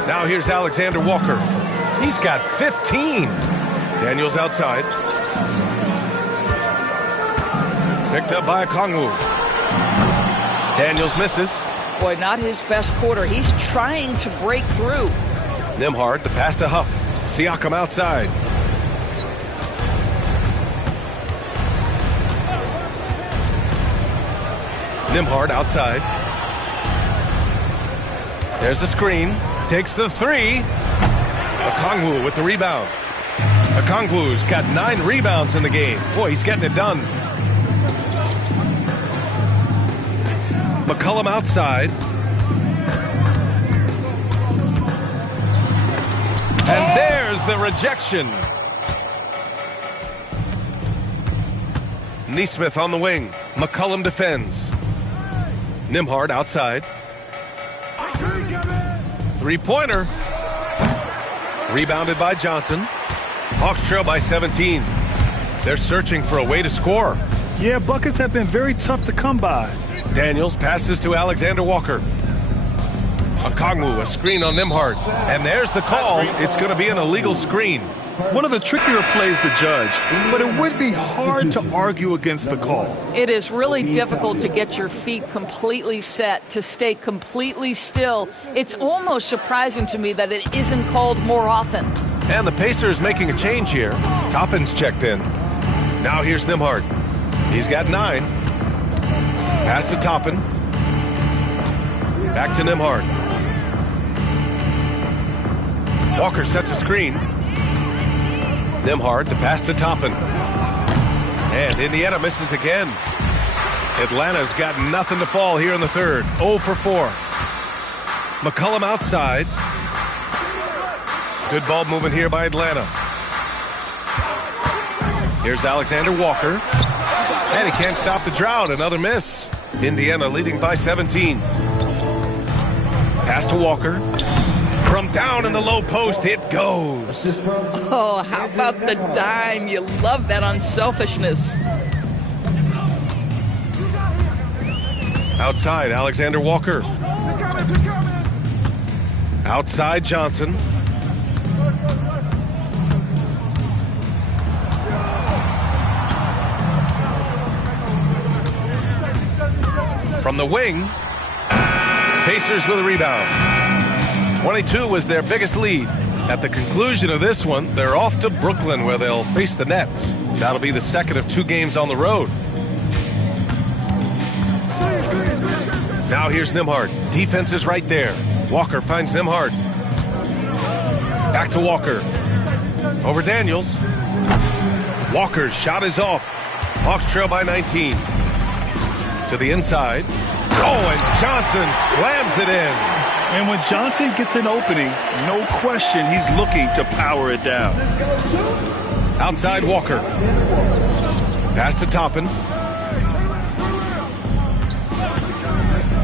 Now here's Alexander Walker. He's got 15. Daniels outside. Picked up by Okongwu. Daniels misses. Boy, not his best quarter. He's trying to break through. Nembhard, the pass to Huff. Siakam outside. Nembhard outside. There's a screen. Takes the three. Okongwu with the rebound. Okongwu's got 9 rebounds in the game. Boy, he's getting it done. McCollum outside. And there's the rejection. Nesmith on the wing. McCollum defends. Nembhard outside. Three-pointer. Rebounded by Johnson. Hawks trail by 17. They're searching for a way to score. Yeah, buckets have been very tough to come by. Daniels passes to Alexander Walker. Okongwu, a screen on Nembhard. And there's the call. It's going to be an illegal screen. One of the trickier plays to judge, but it would be hard to argue against the call. It is really difficult to get your feet completely set, to stay completely still. It's almost surprising to me that it isn't called more often. And the Pacers making a change here. Toppin's checked in. Now here's Nembhard. He's got 9. Pass to Toppin. Back to Nembhard. Walker sets a screen. Nembhard, the pass to Toppin. And Indiana misses again. Atlanta's got nothing to fall here in the third. 0 for 4. McCollum outside. Good ball movement here by Atlanta. Here's Alexander Walker. And he can't stop the drought. Another miss. Indiana leading by 17. Pass to Walker. From down in the low post, it goes. Oh, how about the dime? You love that unselfishness. Outside, Alexander Walker. Outside, Johnson. From the wing, Pacers with a rebound. 22 was their biggest lead. At the conclusion of this one, they're off to Brooklyn where they'll face the Nets. That'll be the second of 2 games on the road. Now here's Nembhard. Defense is right there. Walker finds Nembhard. Back to Walker. Over Daniels. Walker's shot is off. Hawks trail by 19. To the inside. Oh, and Johnson slams it in. And when Johnson gets an opening, no question he's looking to power it down. Outside Walker. Pass to Toppin.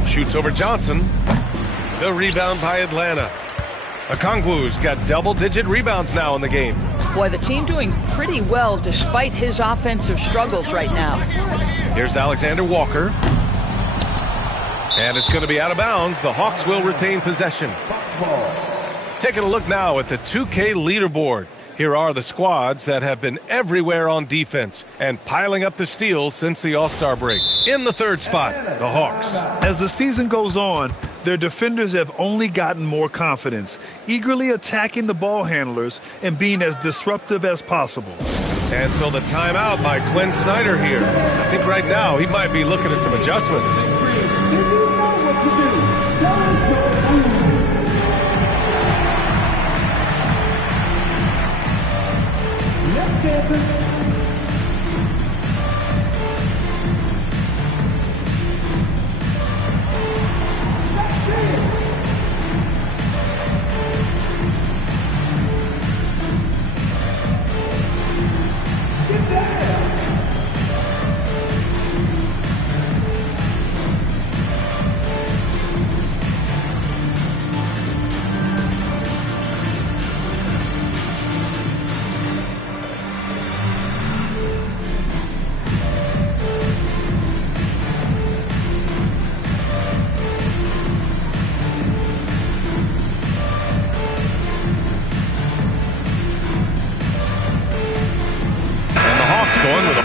Shoots over Johnson. The rebound by Atlanta. Okongwu's got double-digit rebounds now in the game. Boy, the team doing pretty well despite his offensive struggles right now. Here's Alexander Walker. And it's going to be out of bounds. The Hawks will retain possession. Taking a look now at the 2K leaderboard. Here are the squads that have been everywhere on defense and piling up the steals since the All-Star break. In the third spot, the Hawks. As the season goes on, their defenders have only gotten more confidence, eagerly attacking the ball handlers and being as disruptive as possible. And so the timeout by Quinn Snyder here. I think right now he might be looking at some adjustments. You know what to do. Let's dance. Going with a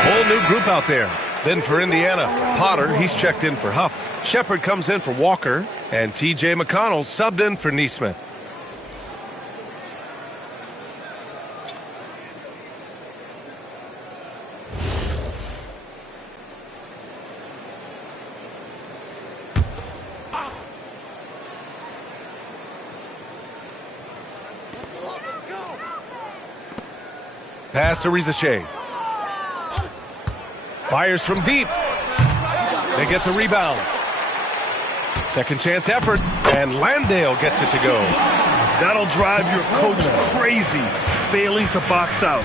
whole new group out there. Then for Indiana, Potter, he's checked in for Huff. Shepard comes in for Walker, and T.J. McConnell subbed in for Neesmith. Pass to Rizachet. Fires from deep. They get the rebound. Second chance effort, and Landale gets it to go. That'll drive your coach crazy, failing to box out.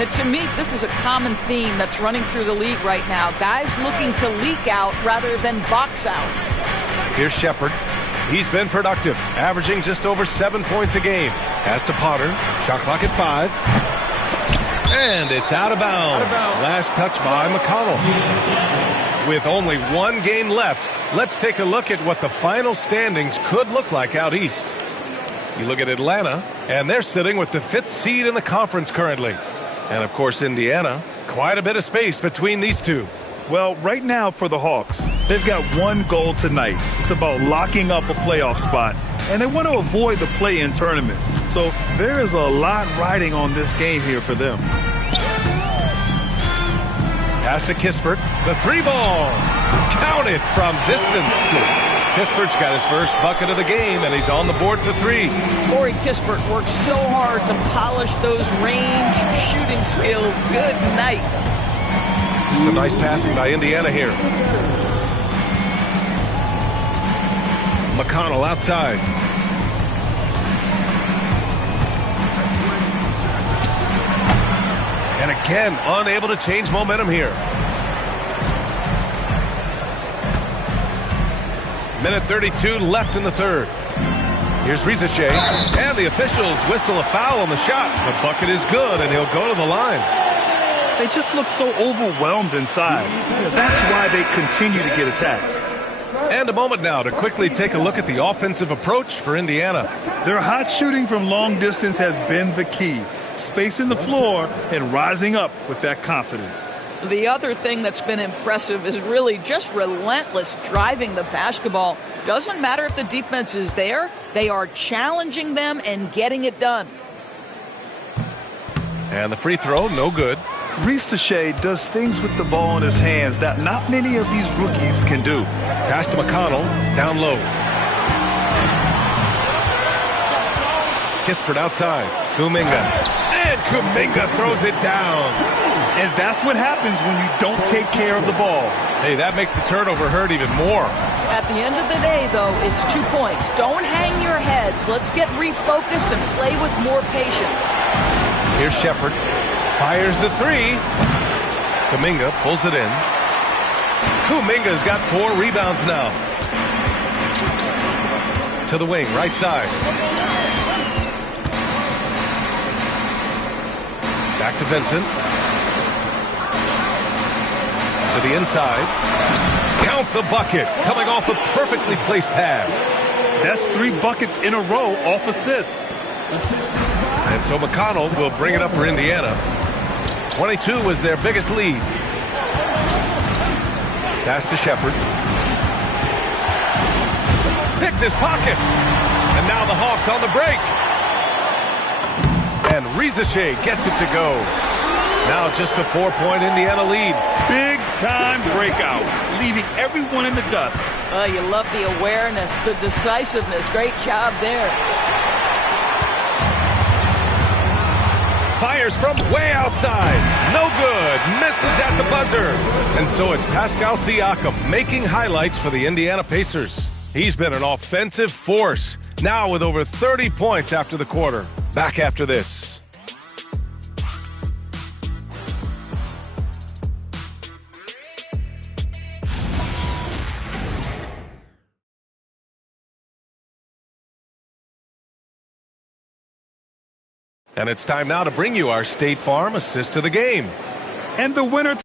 And to me, this is a common theme that's running through the league right now. Guys looking to leak out rather than box out. Here's Shepard. He's been productive, averaging just over 7 points a game. Pass to Potter. Shot clock at 5. And it's out of bounds. Last touch by McConnell. With only one game left, let's take a look at what the final standings could look like out east. You look at Atlanta, And they're sitting with the 5th seed in the conference currently. And, of course, Indiana, quite a bit of space between these two. Well, right now for the Hawks, they've got one goal tonight. It's about locking up a playoff spot, and they want to avoid the play-in tournament. So there is a lot riding on this game here for them. Pass to Kispert. The 3-ball. Counted from distance. Kispert's got his first bucket of the game, and he's on the board for 3. Corey Kispert worked so hard to polish those range shooting skills. Good night. Some nice passing by Indiana here. McConnell outside. And again, unable to change momentum here. Minute 32 left in the third. Here's Rizachet, and the officials whistle a foul on the shot. The bucket is good, and he'll go to the line. They just look so overwhelmed inside. That's why they continue to get attacked. And a moment now to quickly take a look at the offensive approach for Indiana. Their hot shooting from long distance has been the key. Spacing the floor and rising up with that confidence. The other thing that's been impressive is really just relentless driving the basketball. Doesn't matter if the defense is there, they are challenging them and getting it done. And the free throw, no good. Rizachet does things with the ball in his hands that not many of these rookies can do. Pass to McConnell, down low. Kispert outside. Kuminga. And Kuminga throws it down. And that's what happens when you don't take care of the ball. Hey, that makes the turnover hurt even more. At the end of the day, though, it's 2 points. Don't hang your heads. Let's get refocused and play with more patience. Here's Shepard. Fires the 3. Kuminga pulls it in. Kuminga's got 4 rebounds now. To the wing, right side. Back to Vincent. To the inside. Count the bucket. Coming off a perfectly placed pass. That's 3 buckets in a row off assist. And so McConnell will bring it up for Indiana. 22 was their biggest lead. Pass to Shepard. Picked his pocket. And now the Hawks on the break. And Rizachet gets it to go. Now just a 4-point Indiana lead. Big time breakout, leaving everyone in the dust. You love the awareness, the decisiveness. Great job there. Fires from way outside. No good. Misses at the buzzer. And so it's Pascal Siakam making highlights for the Indiana Pacers. He's been an offensive force. Now with over 30 points after the quarter. Back after this. And it's time now to bring you our State Farm assist of the game. And the winner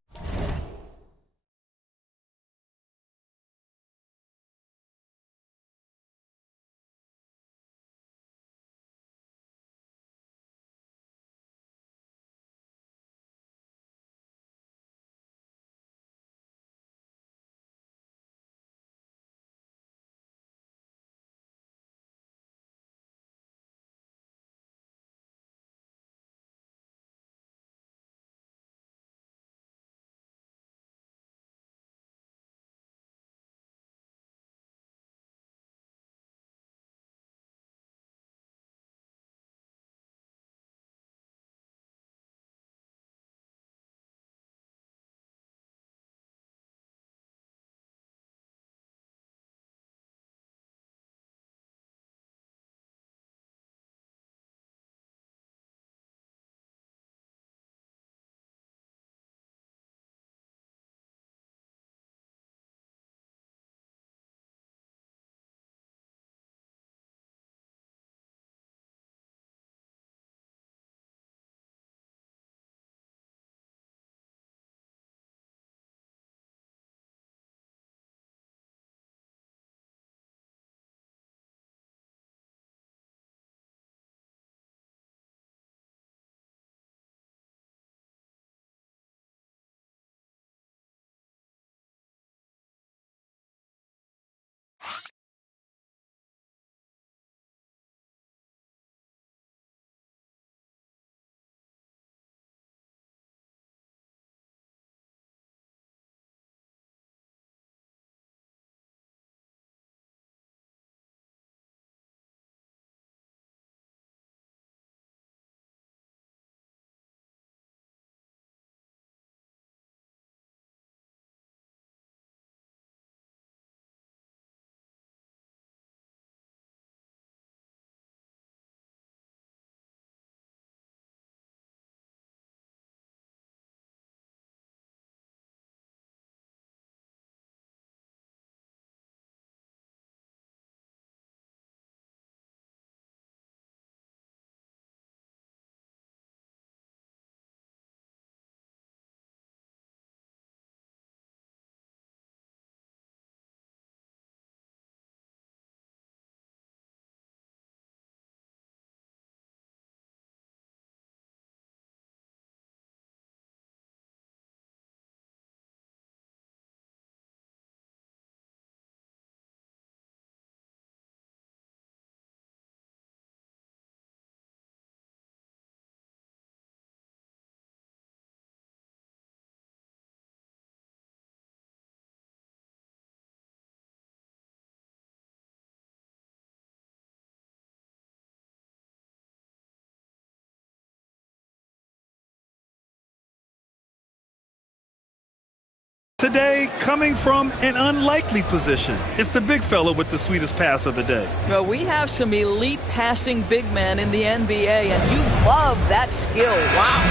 Today, coming from an unlikely position, it's the big fella with the sweetest pass of the day. Well, we have some elite passing big men in the NBA, and you love that skill. Wow.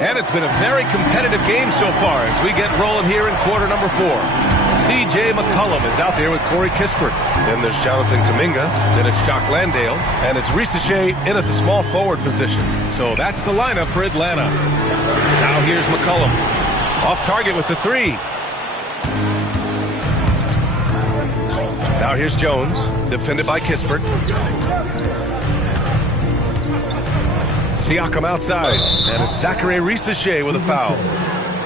And it's been a very competitive game so far as we get rolling here in quarter number 4. C.J. McCollum is out there with Corey Kispert. Then there's Jonathan Kuminga. Then it's Jock Landale. And it's Risacher in at the small forward position. So that's the lineup for Atlanta. Now here's McCollum. Off target with the 3. Now here's Jones. Defended by Kispert. Siakam outside. And it's Zachary Risacher with a foul.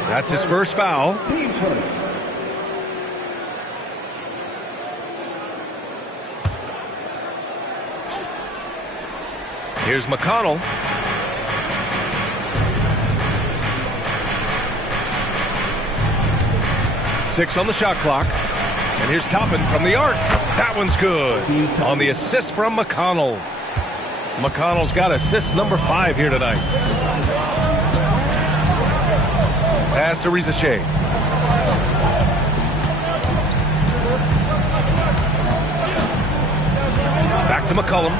That's his first foul. Here's McConnell. Six on the shot clock. And here's Toppin from the arc. That one's good. On the assist from McConnell. McConnell's got assist number 5 here tonight. Pass to Risacher. Back to McCollum.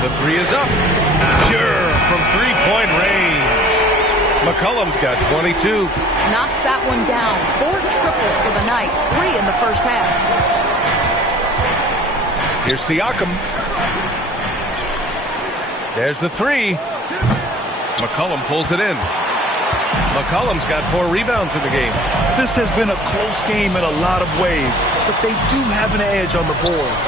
The 3 is up. Pure from three-point range. McCollum's got 22. Knocks that one down. 4 triples for the night. 3 in the first half. Here's Siakam. There's the 3. McCollum pulls it in. McCollum's got 4 rebounds in the game. This has been a close game in a lot of ways, but they do have an edge on the boards.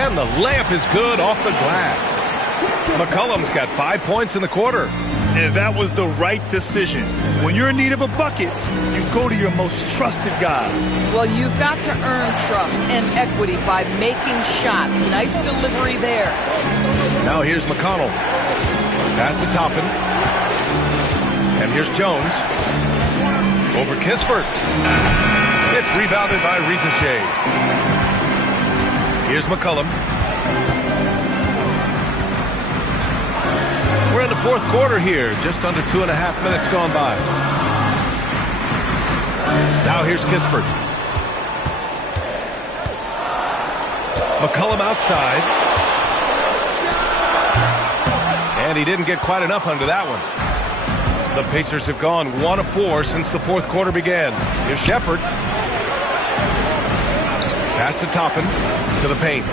And the layup is good off the glass. McCollum's got 5 points in the quarter. And that was the right decision. When you're in need of a bucket, you go to your most trusted guys. Well, you've got to earn trust and equity by making shots. Nice delivery there. Now here's McConnell. Pass to Toppin. And here's Jones. Over Kispert. It's rebounded by Risacher. Here's McCollum. We're in the 4th quarter here. Just under 2.5 minutes gone by. Now here's Kispert. McCollum outside. And he didn't get quite enough under that one. The Pacers have gone 1 of 4 since the 4th quarter began. Here's Shepherd. Pass to Toppin. To the paint.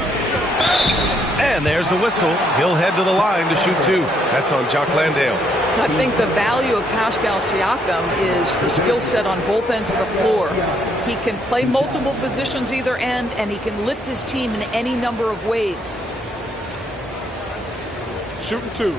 And there's the whistle. He'll head to the line to shoot 2. That's on Jock Landale. I think the value of Pascal Siakam is the skill set on both ends of the floor. He can play multiple positions either end, and he can lift his team in any number of ways. Shooting 2.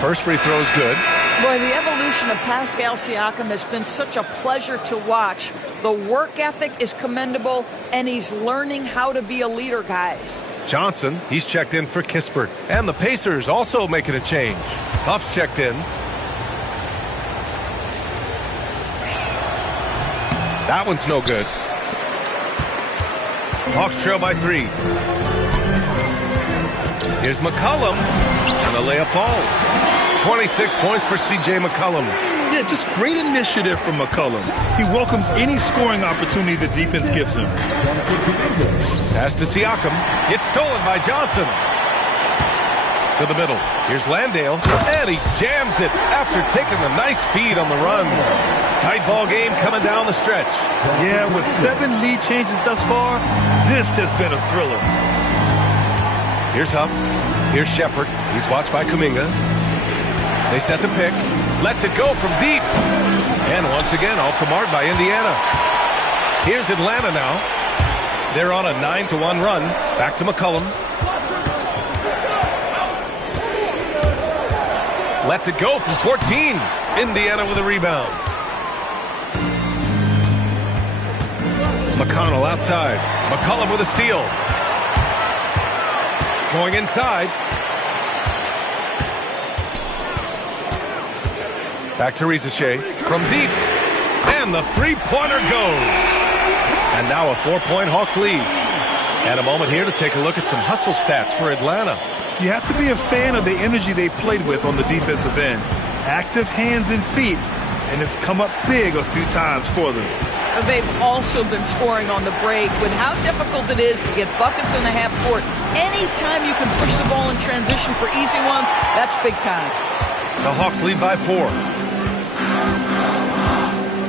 First free throw is good. Boy, the evolution of Pascal Siakam has been such a pleasure to watch. The work ethic is commendable, and he's learning how to be a leader, guys. Johnson, he's checked in for Kispert. And the Pacers also making a change. Huff's checked in. That one's no good. Hawks trail by 3. Here's McCollum. And the layup falls. 26 points for C.J. McCollum. Yeah, just great initiative from McCollum. He welcomes any scoring opportunity the defense gives him. Pass to Siakam. It's stolen by Johnson. To the middle. Here's Landale. And he jams it after taking the nice feed on the run. Tight ball game coming down the stretch. Yeah, with 7 lead changes thus far, this has been a thriller. Here's Huff. Here's Shepherd. He's watched by Kuminga. They set the pick. Lets it go from deep. And once again, off the mark by Indiana. Here's Atlanta now. They're on a 9-1 run. Back to McCollum. Lets it go from 14. Indiana with a rebound. McConnell outside. McCollum with a steal. Going inside. Back to Rizachet from deep. And the three-pointer goes. And now a 4-point Hawks lead. And a moment here to take a look at some hustle stats for Atlanta. You have to be a fan of the energy they played with on the defensive end. Active hands and feet, and it's come up big a few times for them. They've also been scoring on the break. With how difficult it is to get buckets in the half court, anytime you can push the ball in transition for easy ones, that's big time. The Hawks lead by 4.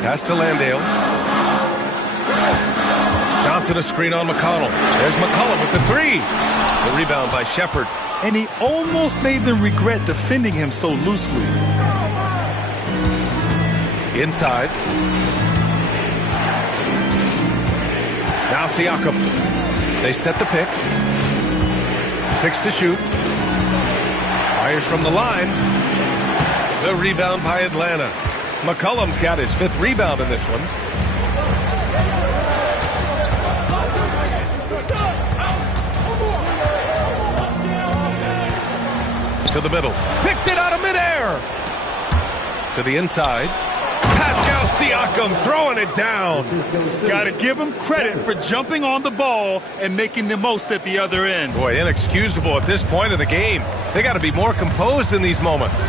Pass to Landale. Johnson a screen on McConnell. There's McCollum with the 3. The rebound by Shepherd. And he almost made them regret defending him so loosely. Inside. Now Siakam. They set the pick. 6 to shoot. Fires from the line. The rebound by Atlanta. McCollum's got his 5th rebound in this one. To the middle. Picked it out of midair. To the inside. Pascal Siakam throwing it down. Got to give him credit for jumping on the ball and making the most at the other end. Boy, inexcusable at this point of the game. They got to be more composed in these moments.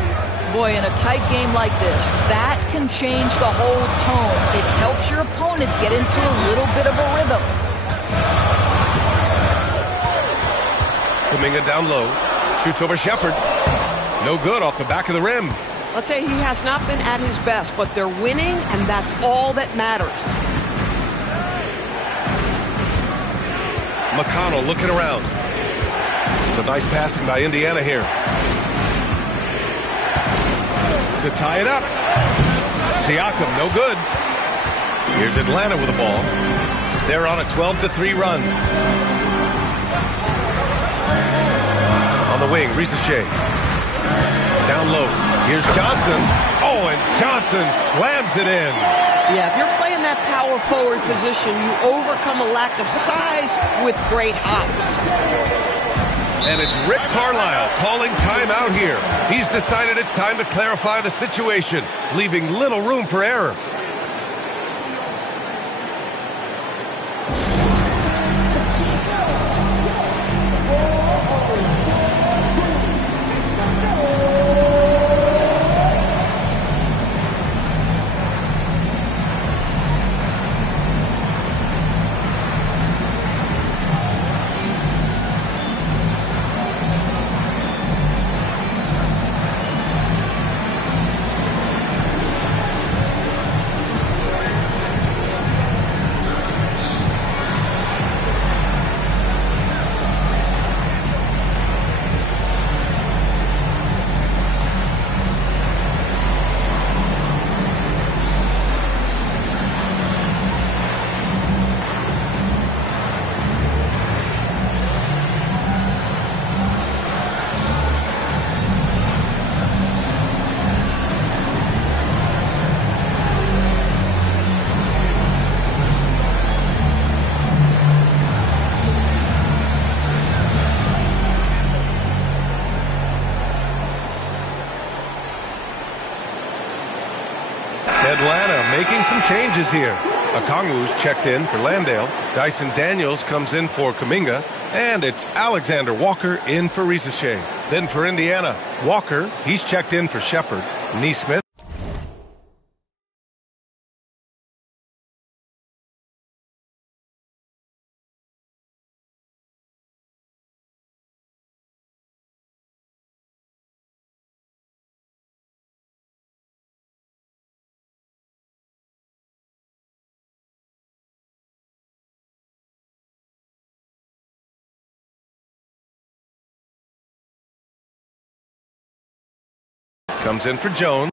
Boy, in a tight game like this, that can change the whole tone. It helps your opponent get into a little bit of a rhythm. Kuminga down low. Shoots over Shepherd. No good off the back of the rim. I'll tell you, he has not been at his best, but they're winning, and that's all that matters. McConnell looking around. It's a nice passing by Indiana here. To tie it up. Siakam, no good. Here's Atlanta with the ball. They're on a 12-3 run. On the wing, Rizachet. Down low. Here's Johnson. Oh, and Johnson slams it in. Yeah, if you're playing that power forward position, you overcome a lack of size with great hops. And it's Rick Carlisle calling timeout here. He's decided it's time to clarify the situation, leaving little room for error. Atlanta making some changes here. Okongwu's checked in for Landale. Dyson Daniels comes in for Kuminga. And it's Alexander Walker in for Rizachet. Then for Indiana, Walker, he's checked in for Shepherd. Nesmith. Comes in for Jones.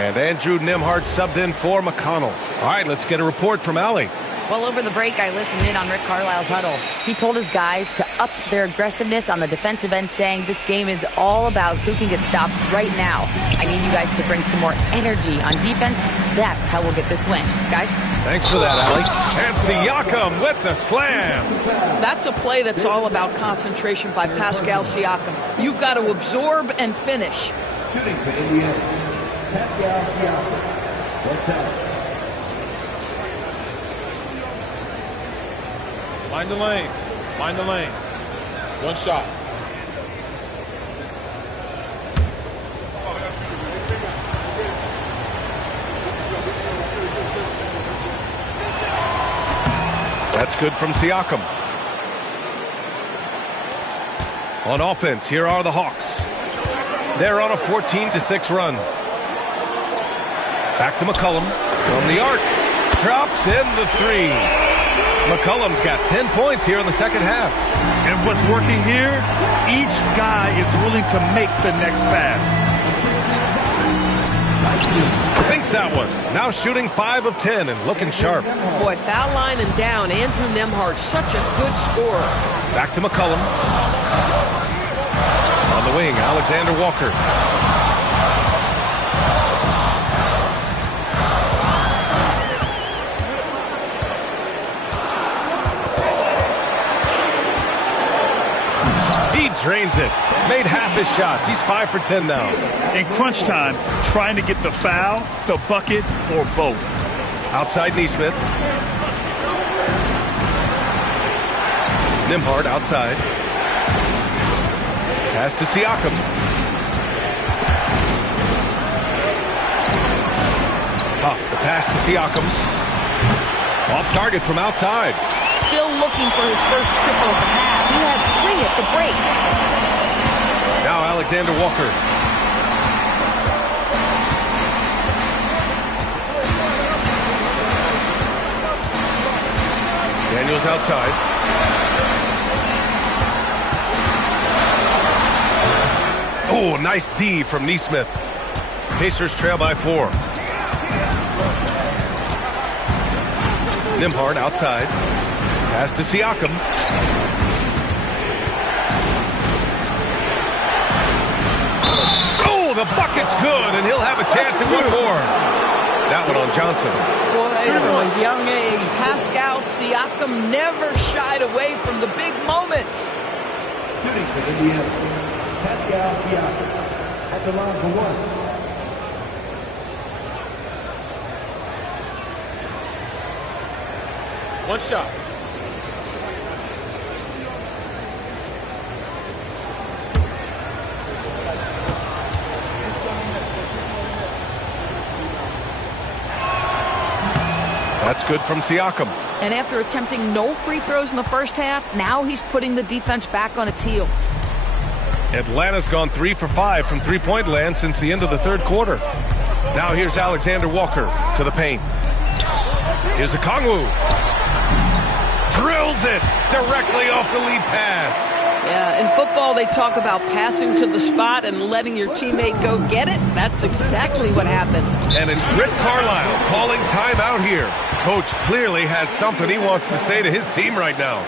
And Andrew Nembhard subbed in for McConnell. All right, let's get a report from Allie. Well, over the break, I listened in on Rick Carlisle's huddle. He told his guys to up their aggressiveness on the defensive end, saying this game is all about who can get stops right now. I need you guys to bring some more energy on defense. That's how we'll get this win. Guys? Thanks for that, Allie. And Siakam with the slam. That's a play that's all about concentration by Pascal Siakam. You've got to absorb and finish. Shooting for Indiana, Pascal Siakam. What's out? Mind the lanes. Mind the lanes. One shot. That's good from Siakam. On offense, here are the Hawks. They're on a 14-6 run. Back to McCollum from the arc. Drops in the three. McCollum's got 10 points here in the second half. And what's working here, each guy is willing to make the next pass. Sinks that one. Now shooting 5 of 10 and looking sharp. Boy, foul line and down. Andrew Nembhard, such a good scorer. Back to McCollum. On the wing, Alexander Walker. He drains it. Made half his shots. He's 5 for 10 now. In crunch time, trying to get the foul, the bucket, or both. Outside Neesmith. Nembhard outside. Pass to Siakam. Huff, the pass to Siakam. Off target from outside. Still looking for his first triple of the half. He had 3 at the break. Now Alexander Walker. Daniels outside. Oh, nice D from Neesmith. Pacers trail by 4. Nembhard outside. Pass to Siakam. Oh, the bucket's good, and he'll have a chance at one more. That one on Johnson. Boy, from a young age, Pascal Siakam never shied away from the big moments. Shooting for Indiana, Pascal Siakam. At the line for 1. One shot. That's good from Siakam. And after attempting no free throws in the first half, now he's putting the defense back on its heels. Atlanta's gone 3 for 5 from three-point land since the end of the third quarter. Now here's Alexander Walker to the paint. Here's Okongwu. Drills it directly off the lead pass. Yeah, in football they talk about passing to the spot and letting your teammate go get it. That's exactly what happened. And it's Rick Carlisle calling timeout here. Coach clearly has something he wants to say to his team right now.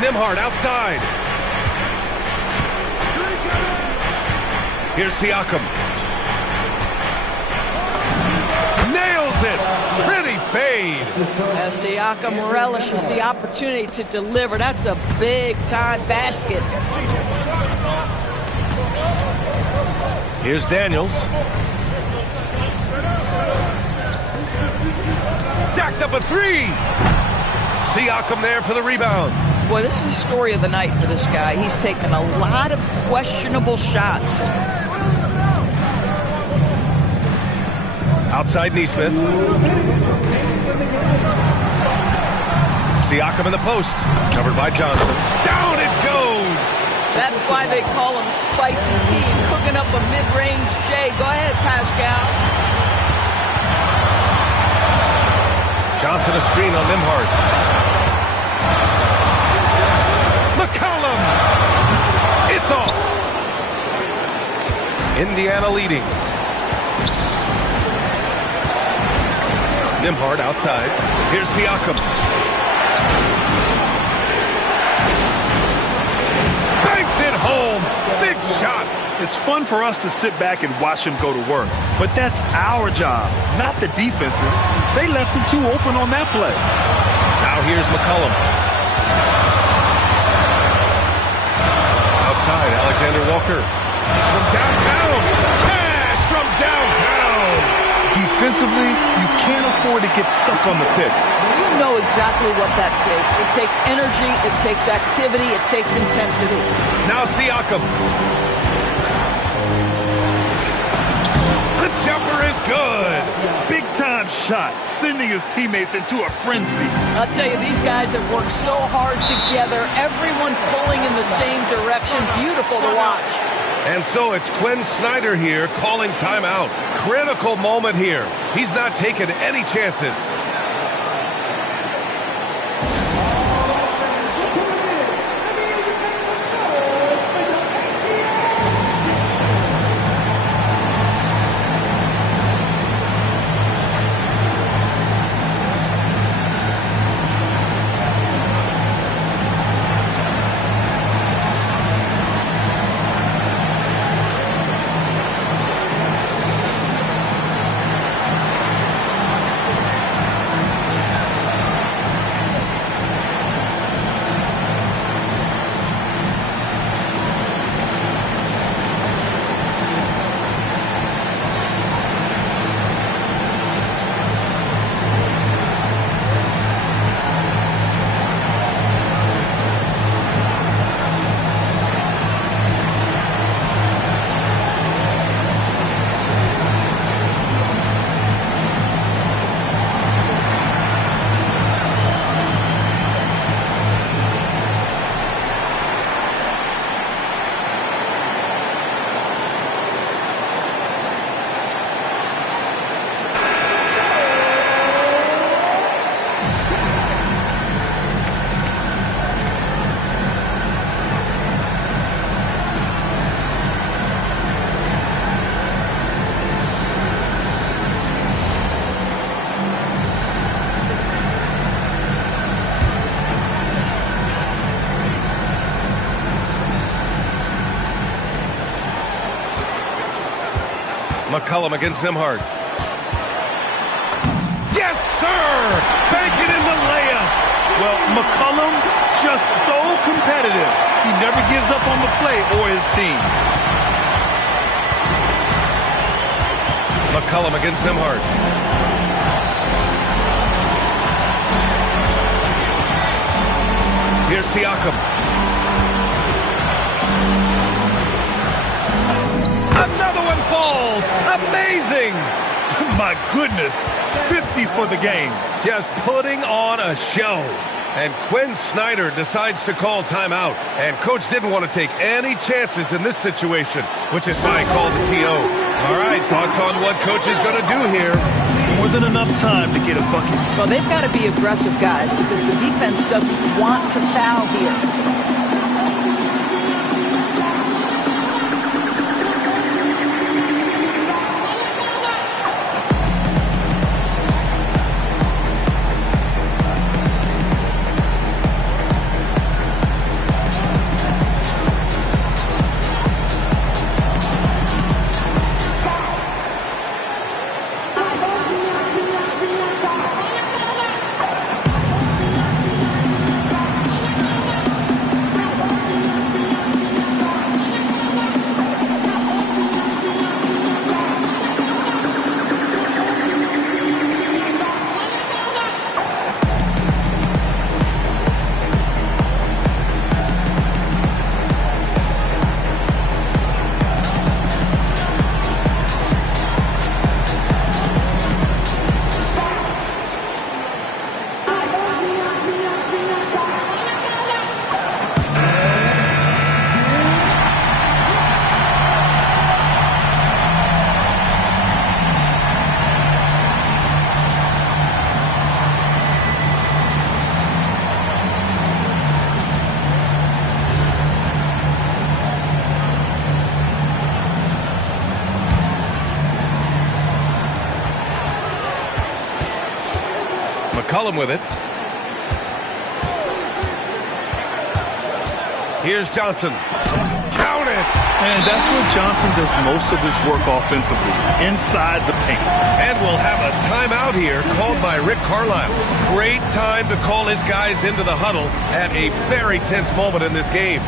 Nembhard outside. Here's Siakam. Nails it. Pretty fade. Siakam relishes the opportunity to deliver. That's a big-time basket. Here's Daniels. Jacks up a three. Siakam there for the rebound. Boy, this is the story of the night for this guy. He's taken a lot of questionable shots. Outside Neesmith. Siakam in the post. Covered by Johnson. Down it goes! That's why they call him Spicy P, cooking up a mid-range J. Go ahead, Pascal. Johnson a screen on Nembhard. McCollum! It's off! Indiana leading. Nembhard outside. Here's Siakam. Banks it home. Big shot. It's fun for us to sit back and watch him go to work. But that's our job, not the defense's. They left him too open on that play. Now here's McCollum. Outside, Alexander Walker. From downtown. Cash from downtown. Defensively, you can't afford to get stuck on the pick. You know exactly what that takes. It takes energy, it takes activity, it takes intensity. Now Siakam. The jumper is good. Big-time shot, sending his teammates into a frenzy. I'll tell you, these guys have worked so hard together, everyone pulling in the same direction. Beautiful to watch. And so it's Quinn Snyder here calling timeout. Critical moment here. He's not taking any chances. McCollum against Nembhard. Yes, sir! Banking in the layup. Well, McCollum just so competitive. He never gives up on the play or his team. McCollum against Nembhard. Here's Siakam. Another one falls. Amazing. My goodness. 50 for the game. Just putting on a show. And Quinn Snyder decides to call timeout. And coach didn't want to take any chances in this situation, which is why he called the TO. All right, thoughts on what coach is going to do here? More than enough time to get a bucket. Well, they've got to be aggressive, guys, because the defense doesn't want to foul here. McCollum with it. Here's Johnson. Count it! And that's where Johnson does most of his work offensively, inside the paint. And we'll have a timeout here called by Rick Carlisle. Great time to call his guys into the huddle at a very tense moment in this game.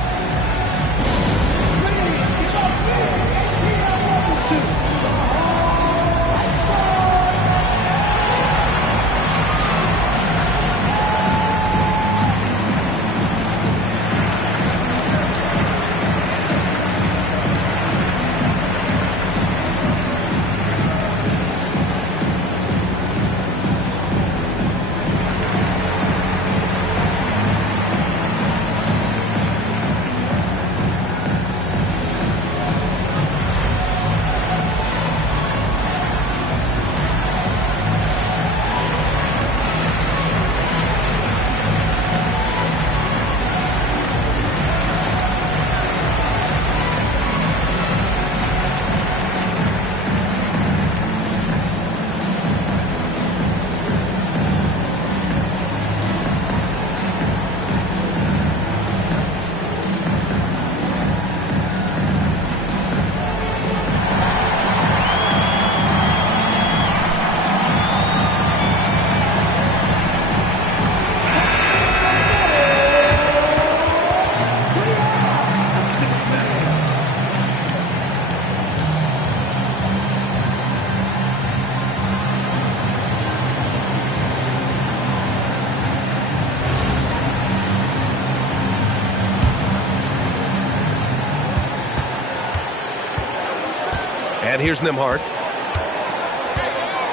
And here's Nembhard.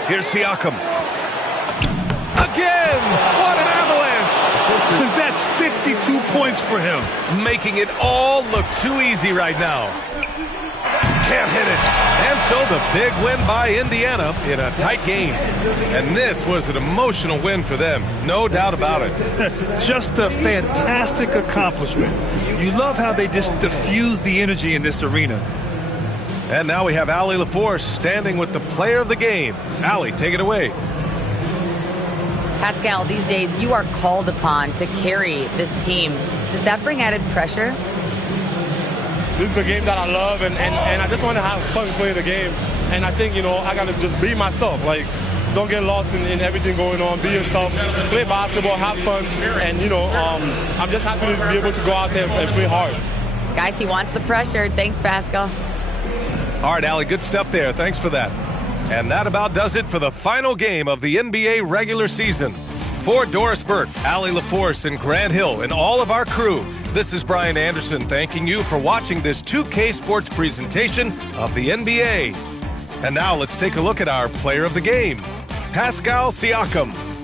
Here's Siakam. Again! What an avalanche! That's 52 points for him. Making it all look too easy right now. Can't hit it. And so the big win by Indiana in a tight game. And this was an emotional win for them. No doubt about it. Just a fantastic accomplishment. You love how they just diffuse the energy in this arena. And now we have Allie LaForce standing with the player of the game. Allie, take it away. Pascal, these days you are called upon to carry this team. Does that bring added pressure? This is a game that I love, and I just want to have fun playing the game. And I think, I got to just be myself. Like, don't get lost in everything going on. Be yourself. Play basketball, have fun. And, I'm just happy to be able to go out there and play hard. Guys, he wants the pressure. Thanks, Pascal. All right, Allie, good stuff there. Thanks for that. And that about does it for the final game of the NBA regular season. For Doris Burke, Allie LaForce, and Grant Hill, and all of our crew, this is Brian Anderson thanking you for watching this 2K Sports presentation of the NBA. And now let's take a look at our player of the game, Pascal Siakam.